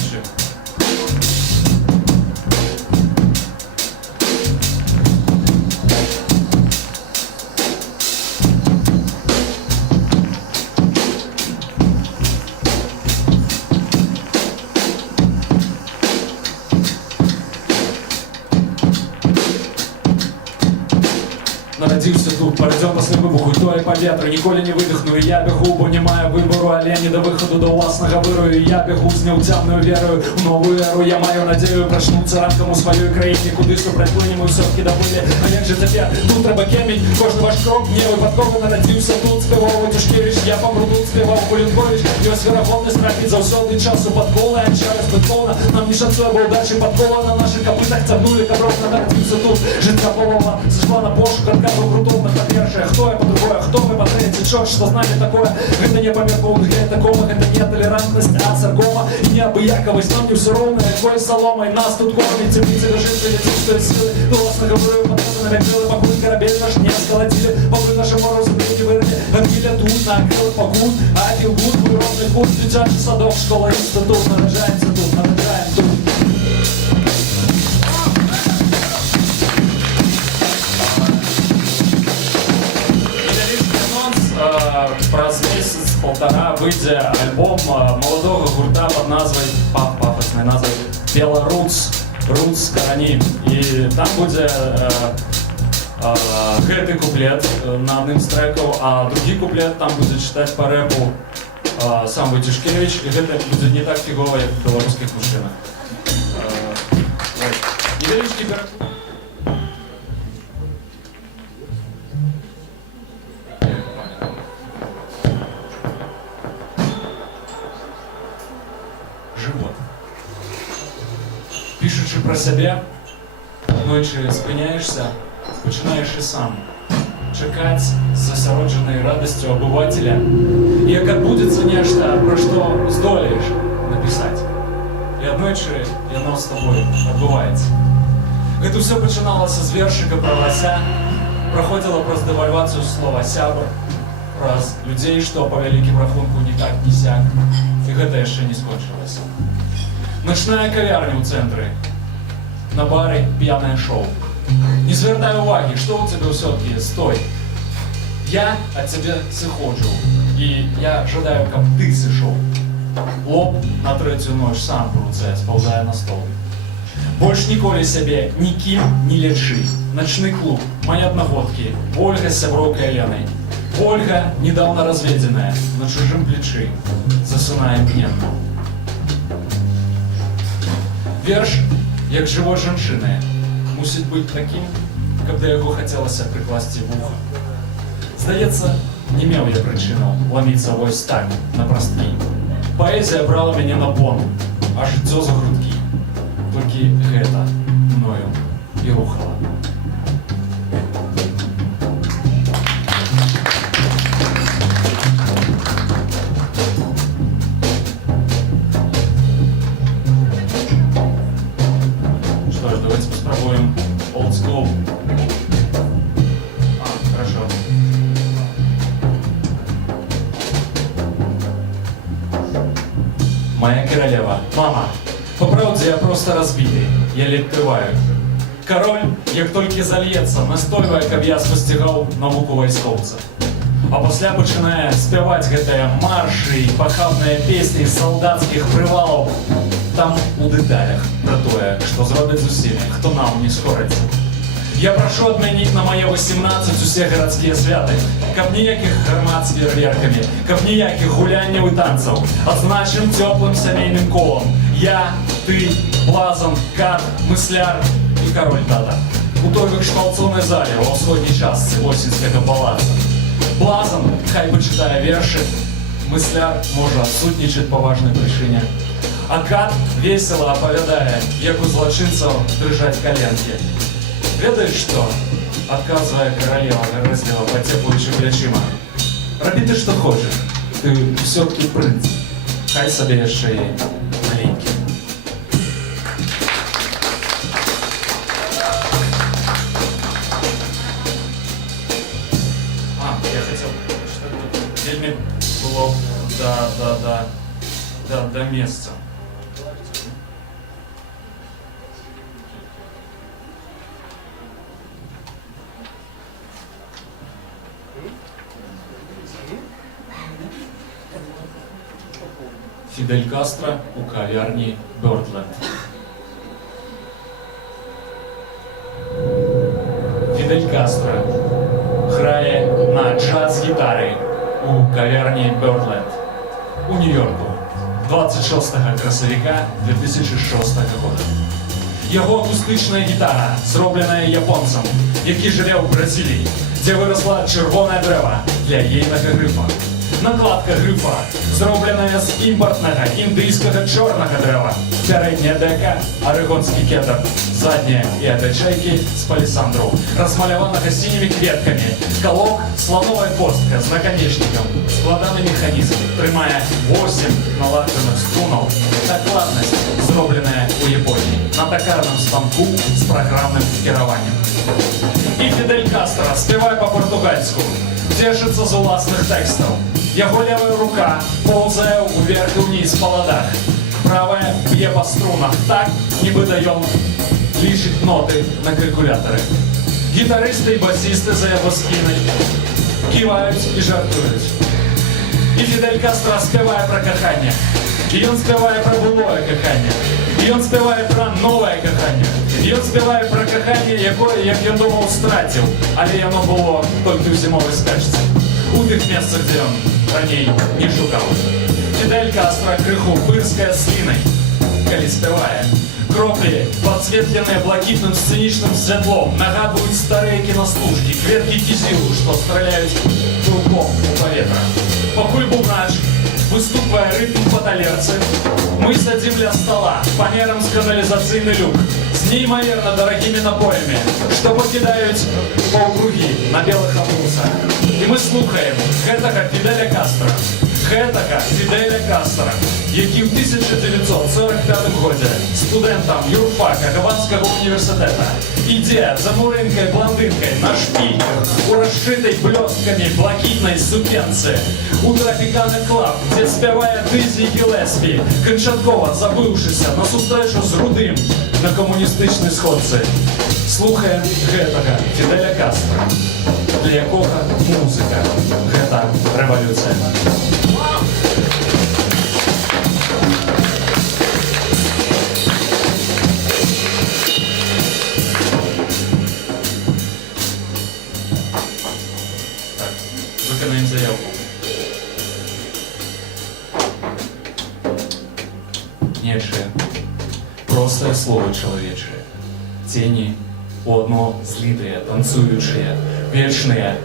Народился тут, пройдем после выбуху, то и по ветру, ніколи не видихну, і я бегу, бо не маю вибору, але не до виходу до власного вирою, і я бегу з неутямною вірою у нову еру, я маю надію проснуться ранком у своїй країні, куди супротплинемо і все-таки добили, а як же тепер, тут треба кемінь, кожен ваш крок, не випадково народився тут, співав Тишкевич, я помру тут, співав Кулінкович, його свіроходний страх від завсьоди часу подкола, а через підкола, нам не шансує, бо удачі подкола, на наших копитах цапнули кабров, народився тут, життя полова, зашла на пошук, отказу крутого на первое, кто я по-другое, кто вы по-третье, черт, что знали такое, это не померку, это такого, это не толерантность, а церкова, и необыяковость, нам не все ровно, какой соломой, нас тут кормят, теплицы лежит, летит, что из силы, голосно говорю, потом навекрылы, покуль корабель наш не сколотили, покуль наши морозы люди вырыли, отбили тут, накрыл покут, а филгут, ровный путь, детячий садок, школа, институт, нарожаемся тут, нарожаем тут. Праз месяц-полтора выйдя альбом молодого гурта под назвой, пафосной назвой Белорус, Рутс Карани. И там будет гэты куплет на одним з треков, а другий куплет там будет читать по рэпу сам Тишкевич. И гэта будет не так фигово, як в белорусских мужчинах. Невеличкий перекуп. Живот. Пишучи про себе, ночі спиняєшся, починаєш і сам чакаць з засяроджанай радасцю абывателя, як адбудзецца нешта, пра што здолееш напісаць. І аднойчы яно з табой адбываецца. Гэта ўсё пачыналася з вершыка пра лася, праходзіла праз дэвальвацыю слова сябр, праз людзей, што па вялікім рахунку ніяк не сяк. І гэта яшчэ не скончылася. Начная кавярня ў цэнтры. На баре п'янае шоу. Не звертай увагі, што ў цябе ўсё-такі стой. Я ад цябе сыходжу, і я жадаю, каб ты сышоў. Лоб на трэцюю ноч сам пруцэ, спаўзае на стол. Больш ніколі сябе нікім не лячы. Начны клуб, мае аднагодкі, Ольга з сяброўкай Аленай. Ольга, недавно разведзеная, на чужым плечы, засынае п'янку. Верш, як жывой жанчыны, мусіць быць такім, каб да яго хацелася прыкласці вуха. Здаецца, не меў я прычынаў ламіцца вось так, на прасткі. Паэзія брала мяне на пон, а жыццё за грудкі. Толькі гэта мною і рухала. Давайте попробуем old school. Хорошо. Моя королева. Мама, по правде я просто разбитый. Я летываю. Король, як толькі зальецца, настойвае, каб я спасцігаў навуку вайскоўца. А пасля пачынае спяваць гэтыя маршы і пахабныя песні з салдацкіх прывалаў. Там у дэталях пра тое, што зробяць з усімі, хто нам не скорыцца. Я прашу адмяніць на мае 18 усе гарадскія святы, каб ніякіх гармат з феерверкамі, каб ніякіх гулянняў і танцаў, адзначым цёплым сямейным колам. Я, ты, блазан, кат, мысляр і кароль тата. У той вышпалцоўнай зале ва ўсходняй частцы восеньскага палаца. Блазан хай пачытае вершы, мысляр можа адсутнічаць па важнай прычыне. А кат весела апавядае, як у злачынцаў дрыжаць каленкі. Ведаеш што? Адказвае каралева гарэзліва, пацеплуючы плячыма. Рабі ты што хочаш, ты ўсё-такі прынц. Хай сабе яшчэ і маленькі. Я хацеў, што тут вельмі было да месца. Фидель Кастро у кавярні Бёрдленд. Фидель Кастро грає на джаз-гітарі у кавярні Бёрдленд у Нью-Йорку 26 красавіка 2006 года. Яго акустычная гітара, зробленая японцам, які жыве ў Бразіліі, дзе вырасла чырвонае дрэва для ейнага грыфа. Накладка грыфа, зробленая з імпартнага індыйскага чорнага дрэва. Пярэдняя дэка – арэгонскі кедр, задняя і адачайкі з палісандру, размаляванага сінімі кветкамі. Калок – слановая костка з наканечнікам. Складаны механізм трымае 8 наладжаных струнаў. Дакладнасць, зробленая ў Японіі на токарным станку з праграмным кіраваннем. І Фидель Кастро спявае па-партугальску, цешыцца з уласных тэкстаў. Яго левая рука ползае ўверх і ўніз па ладах. Правая б'е па струнах так, нібыта ён лічыць ноты на калькулятары. Гітарысты і басісты за яго спінай ківаюць і жартуюць. І Фидель Кастро спявае пра каханне. І ён спявае пра былое каханне. І ён спявае пра новае каханне. І ён спявае пра каханне, якое, як ён думаў, страціў, але яно было толькі ў зімовай спячцы. У тых месцах, дзе ён раней не шукаў. Фидель Кастро крыху пырскае слінай, калі спявае. Кроплі, подсветленыя блакітным сцэнічным святлом, нагадваюць старыя кінастужкі, кветкі кізілу, што страляюць трубком у паветра. Пакуль бубнач выступае рытм па талерцы, мы высадзім ля стола памерам з каналізацыйны люк з неймаверна дарагімі напоямі, што пакідаюць паўкругі на белых абрусах. І мы слухаем гэтага Фідэля Кастра, які ў 1945 годзе студэнтам юрфака Гаванскага універсітэта ідзе за мурынкай блондынкай на шпільках у расшытай блёсткамі блакітнай сукенцы у тропікальны клаб, дзе спявае Дызі Гілеспі, канчаткова забыўшыся на сустрэчу з Рудым на камуністычнай сходцы. Слухаем гэтага Фідэля Кастра, для якога музыка — гэта рэвалюцыя. Выканаем заявку. Нечие, простое слово человечее, тени у одно злитые, танцующие, вечные,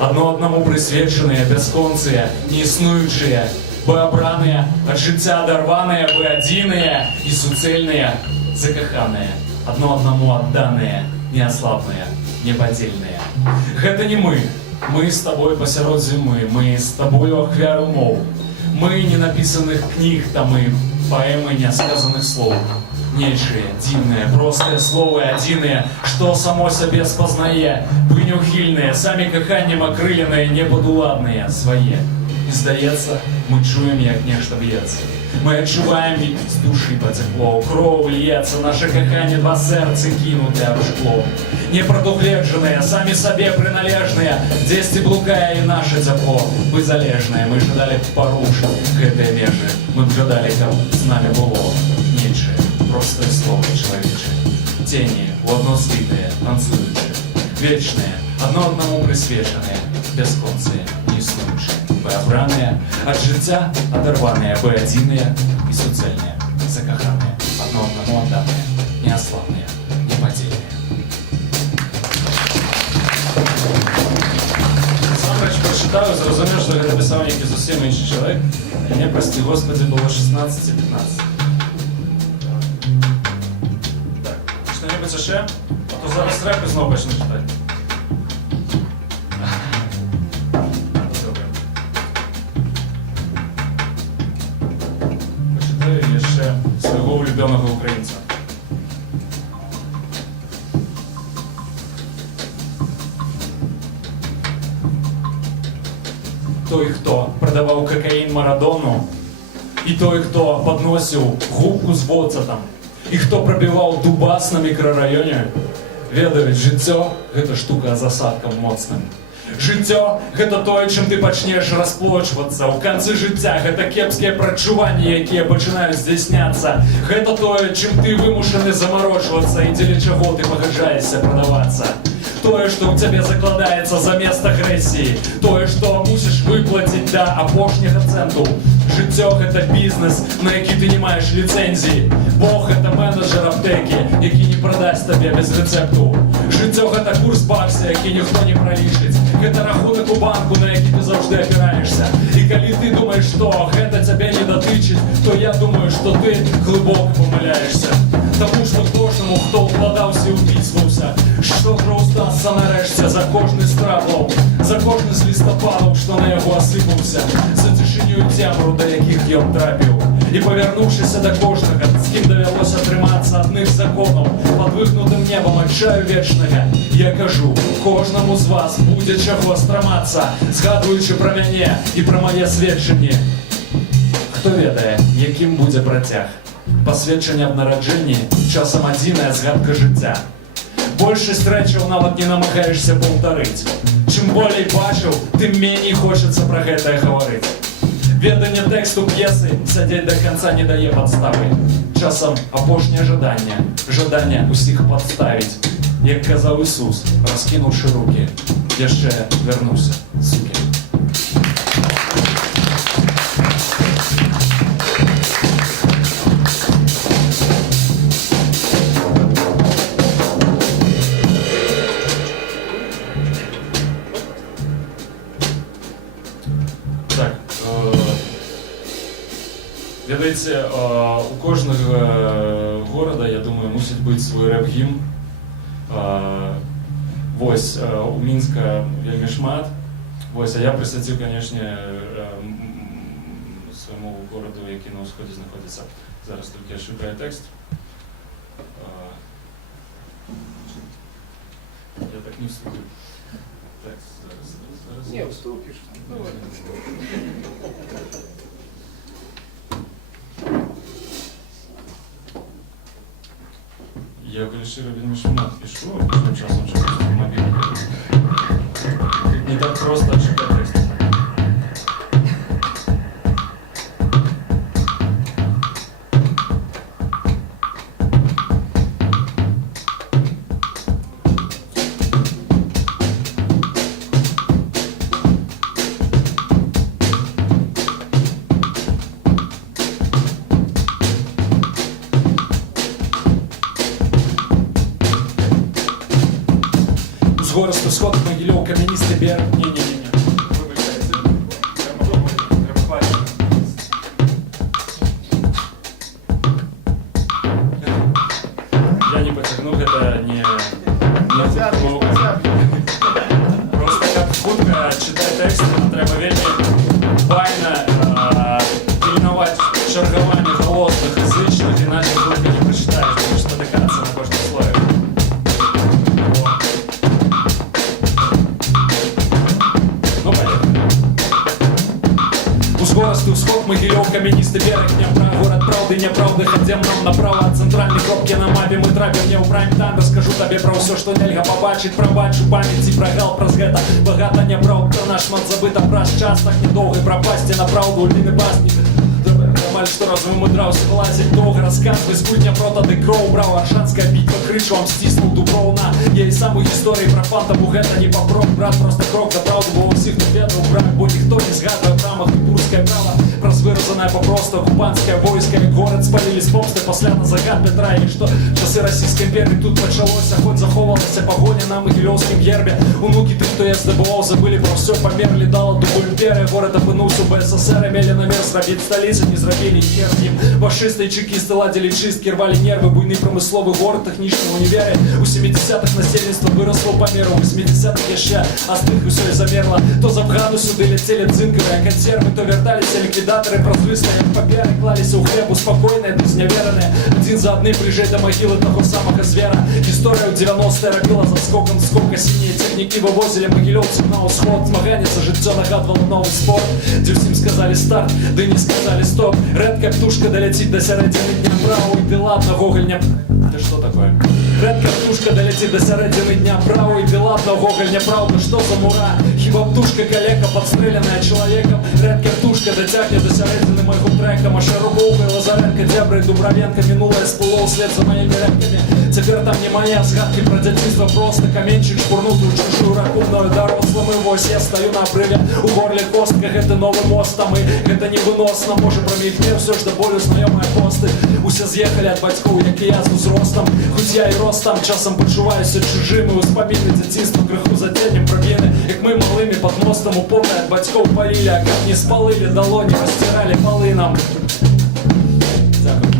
одно одному присвеченные, бесконцые, неиснующие, бообраные, от життя дорваные, боодиные и суцельные, закаханные, одно одному отданные, неослабные, неподдельные. Это не мы. Мы с тобой посярод зимы, мы с тобою ахвяру мов. Мы не написанных книг, там и поэмы несказанных слов. Нечие, дивные, простые словы одиные, что само себе спознае, неухильные, сами каханнем окрыленные, неподуладные, свои. И здається, мы чуем, як нешта б'ється. Мы отчуваем з души потекло, кров льется, наше кахание два сердца кинуты об шкло. Непродугледженные, сами себе приналежные, здесь блукая и наше тепло, вы залежные, мы ждали порушить к этой меже, мы б ждали, как с нами было. Нечие, простое слово человечее, тени, в одно слитые, танцующие, вечные, одно одному присвеченные, бесконцые, неснующие. Бообраные, от життя оторванные, боодинные и суцельные, закаханные, одно одному отданные, неослабные, неподдельные. Сам речь прочитаю, зрозумів, що це писав який зовсім інший чоловік. І мені, прости Господи, було 16 і 15. Так, що-небудь ще? А то зараз реп і знову почну читати. Еще своего улюбленного украинца. Той, хто продавав кокаїн Марадону, і той, хто подносив губку з воцатом, і хто пробивав дубас на мікрорайоні, ведають, життя – гэта штука з асадком моцным. Жыццё – гэта тое, чым ты пачнеш расплочвацца. У канцы жыцця гэта кепскія прачуванні, якія пачынаюць здзяйсняцца. Гэта тое, чым ты вымушаны замарочвацца і дзеля чаго ты пагаджаешся прадавацца. Тое, што ў цябе закладаецца замест агрэсіі. Тое, што мусіш выплаціць да апошняга цэнту. Жыццё – гэта бізнес, на які ты не маеш ліцэнзіі. Бог – гэта менеджер аптэкі, які не прадасць табе без рэцэпту. Жыццё – гэта курс бакса, які ніхто не пралічыць. Гэта рахунак у банку, на які ты заўжды апіраешся. І калі ты думаеш, што гэта цябе не датычыць, то я думаю, што ты глыбока памыляешся. Таму што кожнаму, хто ўкладаўся і ўпісваўся, што зрастацца нарэшце за кожны з траблаў, за кожны з лістападаў, што на яго асыпаўся, за цішыню і цемру, да якіх ён трапіў. І павярнуўшыся да кожнага, з кім давялося трымацца адных законаў, пад выгнутым небам адчаю вечнага, я кажу, кожнаму з вас будзе чаго страмацца, згадваючы пра мяне і пра мае сведчанні. Хто ведае, якім будзе працяг? Пасведчанне аб нараджэнні часам адзіная згадка жыцця. Большасць рэчаў нават не намагаешся паўтарыць. Чым болей бачыў, тым меней хочацца пра гэтае гаварыць. Веданне тэксту п'есы сядзець да канца не дае падставы. Часам апошняе жаданне, жаданне усіх падставіць. Як казаў Ісус, раскінуўшы рукі, яшчэ вярнуўся, сукі. Ведаеце, у кожнага горада, я думаю, мусіць быць свой рэп-гімн. Вось, у Мінска вельмі шмат. Вось, а я прысвяціў, канешне, свайму гораду, які на ўсходзе знаходзіцца. Зараз толькі я шукаю тэкст. Я так не вступлю. Зараз. Не, вступишь. Давай. Я, коли щиро вельми шмат пишу, тим часом ще просто в мобільний. Не так просто шукати текст. Згористи сход, Могильов, кам'янистий берег. Ні-ні-ні. Вибачайте, треба думати, треба бачити. Я не потягну, это не просто как хутка читать текст, треба вельми файно пильновать шаргування голосних і зичних, іначе хутка не прочитаєш, тому що натикатися на кожному слові. Узгоростый усход, Могилев, каменистый берег Днепра, город правды, неправды, ходим нам направо от центральной кропки на мапе, мы трапим не у прайм-тайм, расскажу тебе про все, что нельга побачить, про бачу памяти, про гал, про згета, багато неправд, про наш мат забыто, про час так недолго, пропасть на правду, ульвины басни. Нормально, что разум умудрался вылазить долго, рассказывай скудня про тады кроу, брал Аршанская битва, крышу вам стиснул Дубровна. Я и самых историй про фантому гэта не попрок, брат, просто крок до правду, бо усіх не ведаў брак, бо ніхто не згадывае в рамах турское право, раз выразанное попросту оккупантское войско, як город спалили с помсты пасля на загад Петра, и что часы Российской империи тут почалося, хоть заховалася погоня на Могилевском гербе, унуки тых, кто я здобывал, забыли про все, померли, дала дубу империя, город опынуўся в СССР, имели намер зрабіць столицу, не зрабілі хер з ім. Фашисты и чекисты ладили чистки, рвали нервы, буйный промысловый город технічного универе. У 70-х насельніцтва выросло по меру, у 80-х яшчэ астых усё і замерла. То з Афгану сюды ляцелі цинковыя консервы, то вярталіся ліквідаторы, празрыслыя як паперы, клаліся ў хлебу спакойныя, ды зневераныя. Адзін за адным бліжэй да магілы таго самага звера. Гісторыя ў 90-е рабіла заскокам скока, сінія цягнікі вывозілі магілёўців на ўсход. Змаганне за жыццё нагадвала новы спорт, дзе ўсім сказалі старт, ды не сказалі стоп. Редкая птушка долетит до середины дня право, и ты ладно, Гоголь не... Да что такое? Редкая птушка долетит до середины дня право, и ты ладно, Гоголь не правда, что за мура? Хіба птушка калека, подстреленная человеком? Редкая птушка дотягнет до середины моего трека. Маша Рубовка и Лазаренко, Дебра и Дубровенко, минулое сплыло вслед за моими рэпками. Теперь там не моя згадки про детство, просто каменчик шпурнутую чужую раку мною дорослым. И вось я стою на обрыве, у горле костка, это новый мост, там и это невыносно, может промелькнем все ж до болю знайомые посты. Усе з'ехали от бацькоў, як і я з узростом. Хоць я і рос там, часам почуваюся чужим, і успаміны дзяцінства крыху заценем проб'ены. Як мы малымі под мостом упорно от бацькоў палілі, а как не спалылі далоні, расціралі палы нам. Дякую.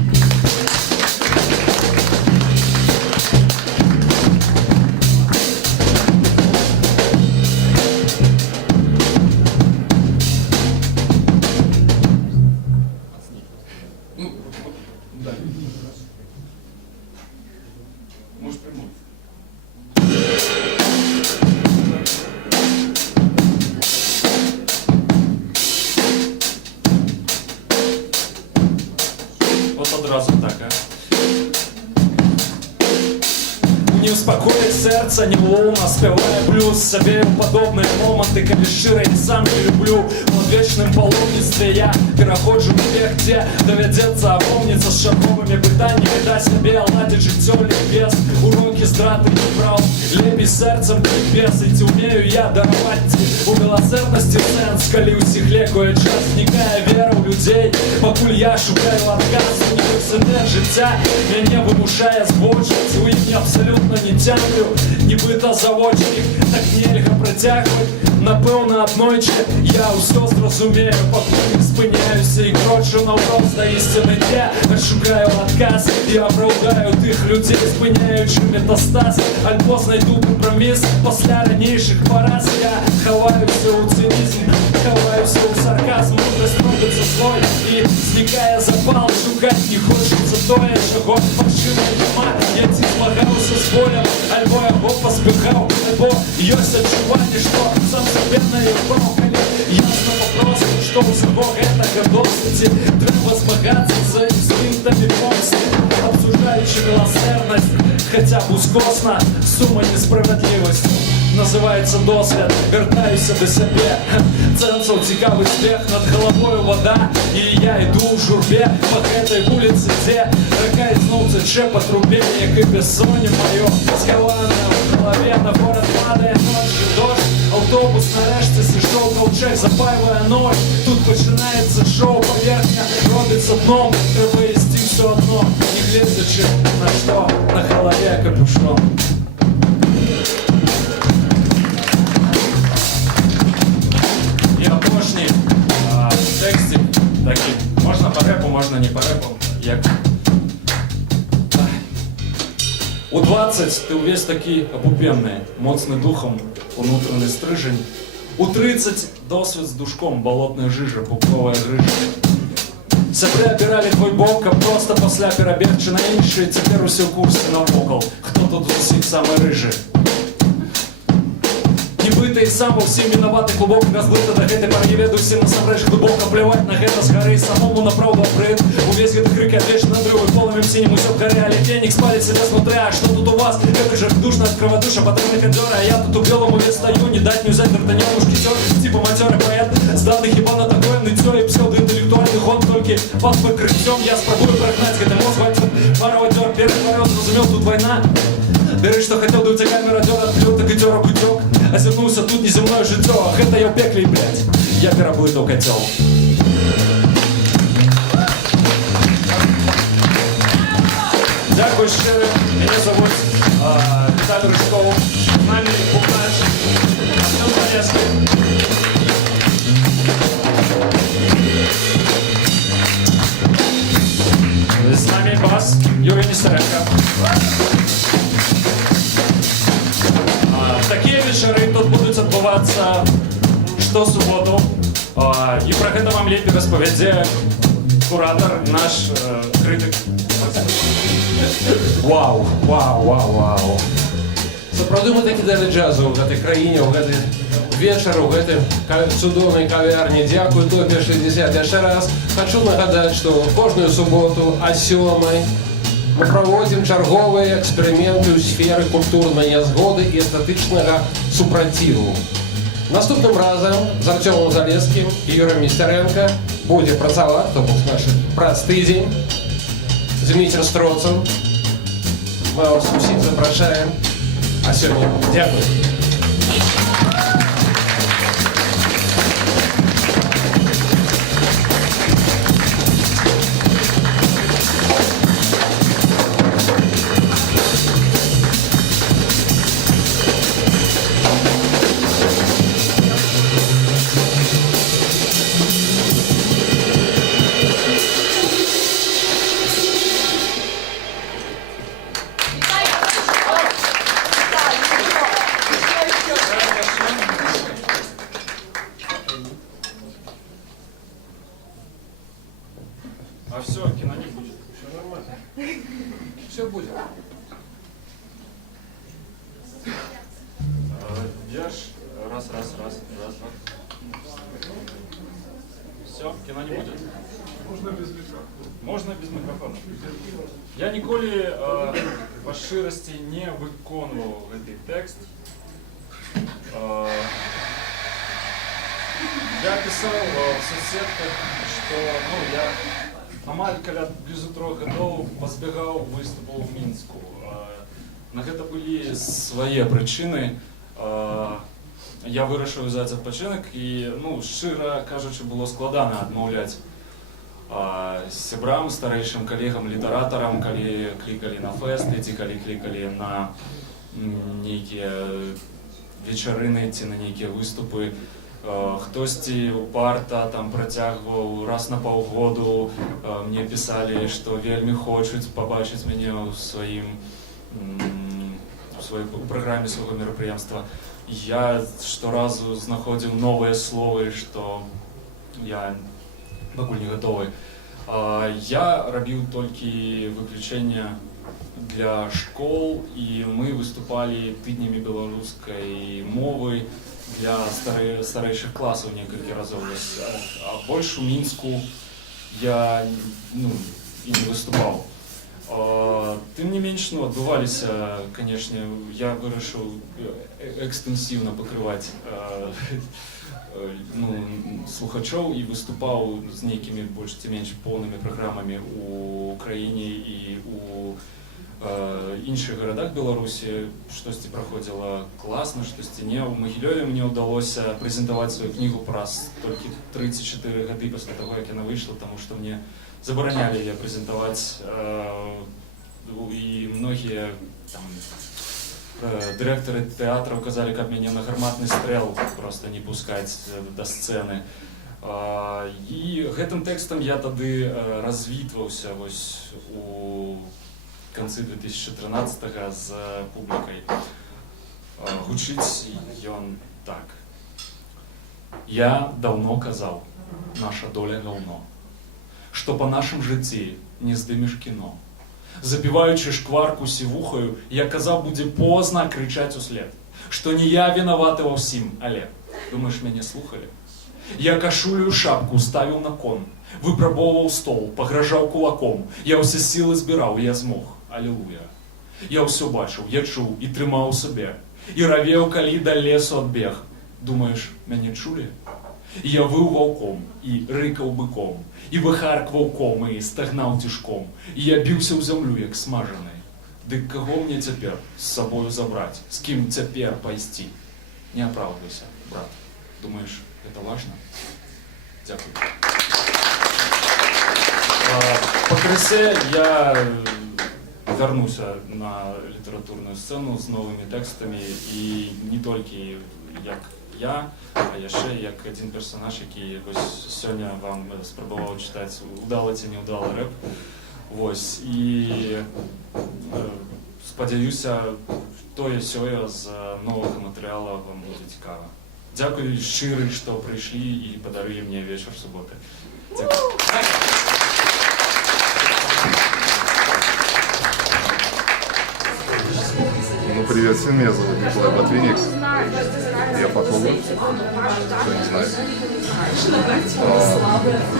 Может, прямой. Вот одразу так, а. Не успокоить сердце, не лоуна, спевая блюз. Собею подобные моменты, коли широ и сам не люблю. В вечном паломництве я переходжу вверх, где доведется опомниться с шаговыми пытаниями, дать себе оладить життя без уроки здрати не брав. Лепі серцем без, і умею я дарувати у милосердності сенс, коли усіх лікує час, зникає віра у людей, покуль я шукаю отказ. Університет життя мене вимушає збочити, у ім'я абсолютно не тямлю, нібито заводчик, так нельга протягувати. напэўна аднойчы я ўсё зразумею, пакуль не спыняюся і крочу наўпрост да ісціны, я шукаю адказ і апраўдаю тых людзей, спыняючы метастаз, альбо знайду кампраміс пасля ранейшых параз. Я хаваюся ў цынізм, хаваюся ў сарказм, мудрасць робіцца злой і знікае запал, шукаць не хочацца тое, чаго фальшывая няма. Я ці змагаўся з болем, альбо яго паспыхаў, альбо ёсць адчуванне, што сам сабе наебаў, калі ясна папросту, што ўсяго гэтага досыць, трэба змагацца за інстынктамі помсты, абсуждаючы міласэрнасць, хаця б ускосна, сума несправядлівасці. Называецца досвед, вяртаюся да сябе, цэнцаў цікавы смех, над галавою вода, і я іду ў журбе па гэтай вуліцы, дзе рака ізноў цячэ па трубе, як і бессонне маё, скаванае ў галаве, на горад падае ночы дождж, аўтобус нарэшце сышоў, каўчэг запайвае ноч, тут пачынаецца шоу, паверхня робіцца дном, трэба ісці ўсё адно, не гледзячы на што, на галаве капюшон. Текстик такі, можна по рэпу, можна не по рэпу, як у 20 ты ўвесь такі абупенны, моцны духом, унутраны стрыжань, у 30 досвед з душком, балотная жыжа, пупковая грыжа. Сябры абіралі твой бок, каб проста пасля перабегчы на іншыя, цяпер усе ў курсе навокал, хто тут з усіх самы рыжы. Нібыта і сам ва ўсім вінаваты, клубок разблыта да гэтай пары, веду ўсім насамрэч глыбока пляваць на гэта з гары, самому направду апрыт, увесь гэты крык адвечны надрывы, полымем сінім усё б гары, але фенікс паліць сябе знутры, а што тут у вас? Як жа душна ад кровадуша, патрэбны кандзёры, а я тут у белым увесь стаю, не даць не ўзяць дартанёў, мушкецёр, типа мацёры паэт, зданы хіба на такое ныццё і псеўдаінтэлектуальны гон, толькі пад прыкрыццём я спрабую прагнаць гэты мозг, паравадзёр, пераварёў, зразумеў, тут вайна. Бяры, што хацеў, ды ўцякай марадзёр, адплюў, так і дзёрак уцёк. Азірнуўся тут неземное жыццё, а гэта я ў пекле, блядь, я пераблытаў кацёл. Дзякуй шчыры, мяне завуць Віталій Рыжкоў, з намі бубнач, Артём Залескі. З намі бас Юрій Нестеренко. Такія вечары тут будуць адбывацца штосуботу, і пра гэта вам лепей распавядзе куратар, наш крытык. Вау, вау, вау, вау. Сапраўды мы такі далі джазу ў гэтай краіне, ў гэты вечар, у гэтай цудоўнай кавярні. Дзякуй, Топі 60. Яшчэ раз хачу нагадаць, што кожную суботу о 7:00 мы праводзім чарговыя эксперыменты ў сферы культурнай нязгоды і эстэтычнага супраціву. Наступным разам з Артёмом Залескім і Юрыем Нестеренко будзе працаваць, то бок наш праз тыдзень, Дмітрий Строцын. Мы вас усіх запрашаем. А сёння дзякуй. А все, кино не будет. Все нормально. Все будет. Я ж раз. Все, кино не будет. Можно без микрофона. Можно без микрофона. Я ніколі по шчырасці не выконваў гэты тэкст. Я писал в соцсетках, что я амаль каля близу 3 гадоў пазбягаў выступаў в Мінску. На гэта былі свае прычыны. Я вырашыў узяць адпачынак і, шчыра кажучы, было складана адмаўляць сябрам, старэйшым калегам, літаратарам, калі клікалі на фэсты, ці калі клікалі на нейкія вечарыны ці на нейкія выступы. Хтосьці упарта там працягваў раз на паўгоду, мне пісалі, што вельмі хочуць пабачыць мяне ў у праграме свайго мерапрыемства. Я шторазу знаходзіў новыя словы, што я пакуль не гатовы. Я рабіў толькі выключэнне для школ, і мы выступалі тыднямі беларускай мовы для старэйшых класаў некалькі разоў. А больш у Мінску я і не выступаў. Тым не менш, адбываліся, канешне, я вырашыў экстэнсіўна пакрываць слухачоў і выступаў з нейкімі больш ці менш поўнымі праграмамі ў краіне і ў іншых гарадах Беларусі. Штосьці праходзіла класна, штосьці не. У Магілёве мне ўдалося прэзентаваць сваю кнігу праз толькі 34 гады пасля таго, як яна выйшла, таму што мне забаранялі яе прэзентаваць, і многія дырэктары тэатраў казалі, каб мяне на гарматны стрэл проста не пускаць да сцэны. І гэтым тэкстам я тады развітваўся у канцы 2013-го з публікай. Гучыць ён так. Я даўно казаў, наша доля гаўно, што па нашым жыцці не здымеш кіно. Запіваючы шкварку сівухаю, я казаў, будзе позна крычаць услед, што не я вінаваты ва ўсім, але, думаеш, мяне слухалі? Я кашулю і шапку ставіў на кон, выпрабоўваў стол, пагражаў кулаком, я ўсе сілы збіраў, я змог, алілуя. Я ўсё бачыў, я чуў і трымаў сабе, і равеў, калі да лесу адбег. Думаеш, мяне чулі? Я выў ваўком і рыкаў быком, і выхаркваў комы, і стагнаў цішком, і я біўся ў зямлю, як смажаны. Дык каго мне цяпер з сабою забраць? З кім цяпер пайсці? Не апраўдвайся, брат. Думаеш, гэта важна? Дзякуй. Пакрысе я вярнуся на літаратурную сцэну з новымі тэкстамі, і не толькі як я, а яшчэ як адзін персонаж, які сёння вам спрабаваў чытаць удалы ці неудалы рэп. І спадзяюся, тое-сёе з новага матэрыяла вам будзе цікава. Дзякуй шчыры, што прыйшлі і падарылі мне вечар суботы. Дзякуй. Привет всем, меня зовут Николай Ботвинник, я фотограф, кто не знает.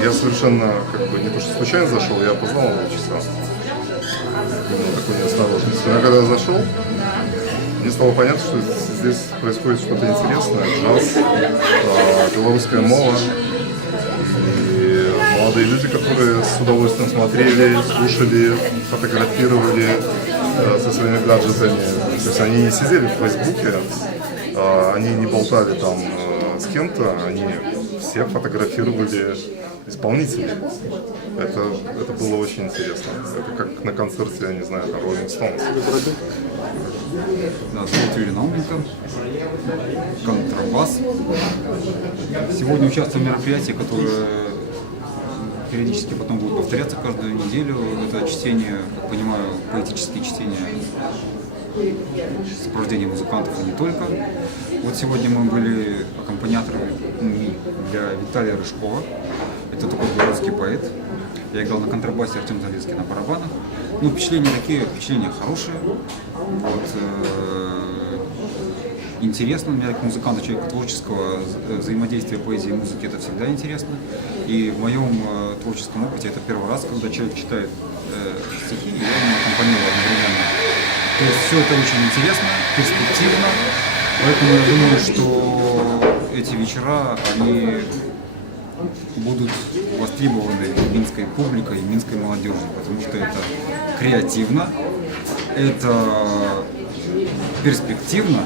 Я совершенно, не то что случайно зашел, я познал его часа. Такой неосторожность. Но когда я зашел, мне стало понятно, что здесь происходит что-то интересное, джаз, белорусская мова. И молодые люди, которые с удовольствием смотрели, слушали, фотографировали со своими гаджетами. То есть они не сидели в Фейсбуке, они не болтали там с кем-то, они все фотографировали исполнителей. Это было очень интересно. Это как на концерте, я не знаю, на Rolling Stones. Да, зовут Юрий Науменко, контрабас. Сегодня участвую в мероприятии, которое периодически потом будет повторяться каждую неделю. Это чтение, как понимаю, поэтические чтения в сопровождении музыкантов и не только. Вот сегодня мы были аккомпаниаторами для Виталия Рыжкова. Это такой белорусский поэт. Я играл на контрабасе, Артем Залецкий на барабанах. Ну, впечатления такие, впечатления хорошие. Вот, интересно, мне как музыканта, человека творческого, взаимодействие поэзии и музыки, это всегда интересно. И в моем творческом опыте это первый раз, когда человек читает стихи, и я ему аккомпанирую одновременно. То есть все это очень интересно, перспективно. Поэтому я думаю, что эти вечера, они будут востребованы минской публикой и минской молодежью, потому что это креативно, это перспективно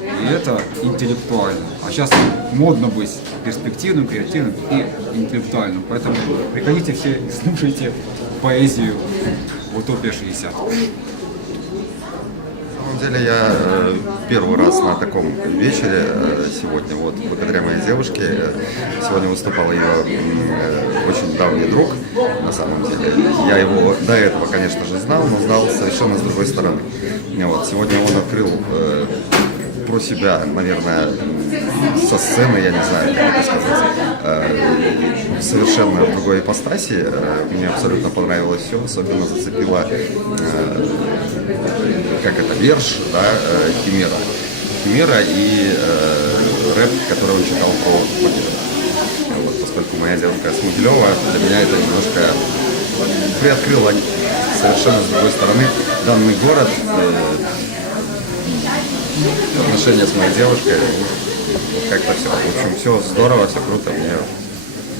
и это интеллектуально. А сейчас модно быть перспективным, креативным и интеллектуальным. Поэтому приходите все и слушайте поэзию в Утопия 60. На самом деле я первый раз на таком вечере сегодня, вот, благодаря моей девушке. Сегодня выступал ее очень давний друг, на самом деле. Я его до этого, конечно же, знал, но знал совершенно с другой стороны. Вот, сегодня он открыл про себя, наверное, со сцены, я не знаю, как это сказать, совершенно в другой ипостаси. Мне абсолютно понравилось все, особенно зацепило, как это, верш, да, Химера и рэп, который он читал про Могилева. Вот, поскольку моя девушка с Могилева, для меня это немножко приоткрыло совершенно с другой стороны данный город, отношения с моей девушкой, как-то все. В общем, все здорово, все круто, мне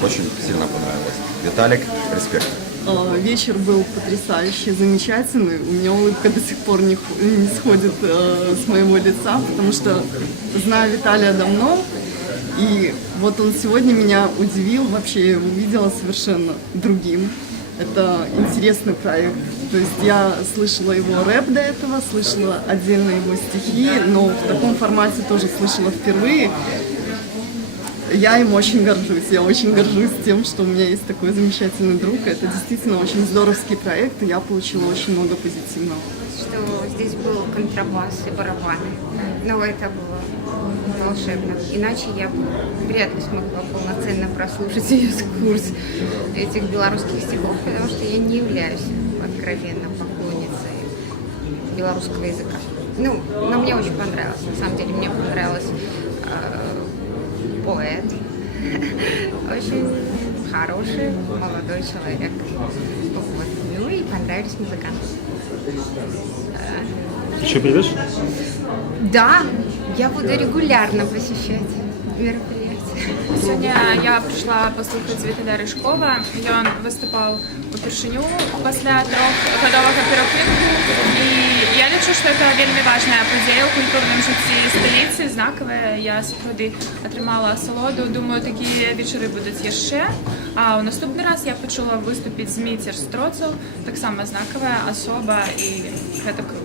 очень сильно понравилось. Виталик, респект. Вечер был потрясающий, замечательный. У меня улыбка до сих пор не сходит с моего лица, потому что знаю Виталия давно, и вот он сегодня меня удивил, вообще я его увидела совершенно другим. Это интересный проект. То есть я слышала его рэп до этого, слышала отдельно его стихи, но в таком формате тоже слышала впервые. Я им очень горжусь. Я очень горжусь тем, что у меня есть такой замечательный друг. Это действительно очень здоровский проект, и я получила очень много позитивного. Что здесь был контрабас и барабаны. Но это было волшебно. Иначе я бы вряд ли смогла полноценно прослушать весь курс этих белорусских стихов, потому что я не являюсь откровенно поклонницей белорусского языка. Ну, но мне очень понравилось. На самом деле мне понравилось поэт. Очень хороший молодой человек. Вот. Ну и понравились музыканты. Еще придешь? Да, я буду регулярно посещать мероприятия. Сьогодні я прийшла послухати Віталя Ришкова. Ён выступаў упершыню пасля трохгадовага перапынку. І я лічу, што это вельмі важная падзея ў культурным жыцці сталіцы, знакавая. Я сапраўды атрымала асалоду. Думаю, такія вечары будуць яшчэ. А ў наступны раз я пачула выступіць Зміцер Строцаў, таксама знакавая асоба, і гэта круто.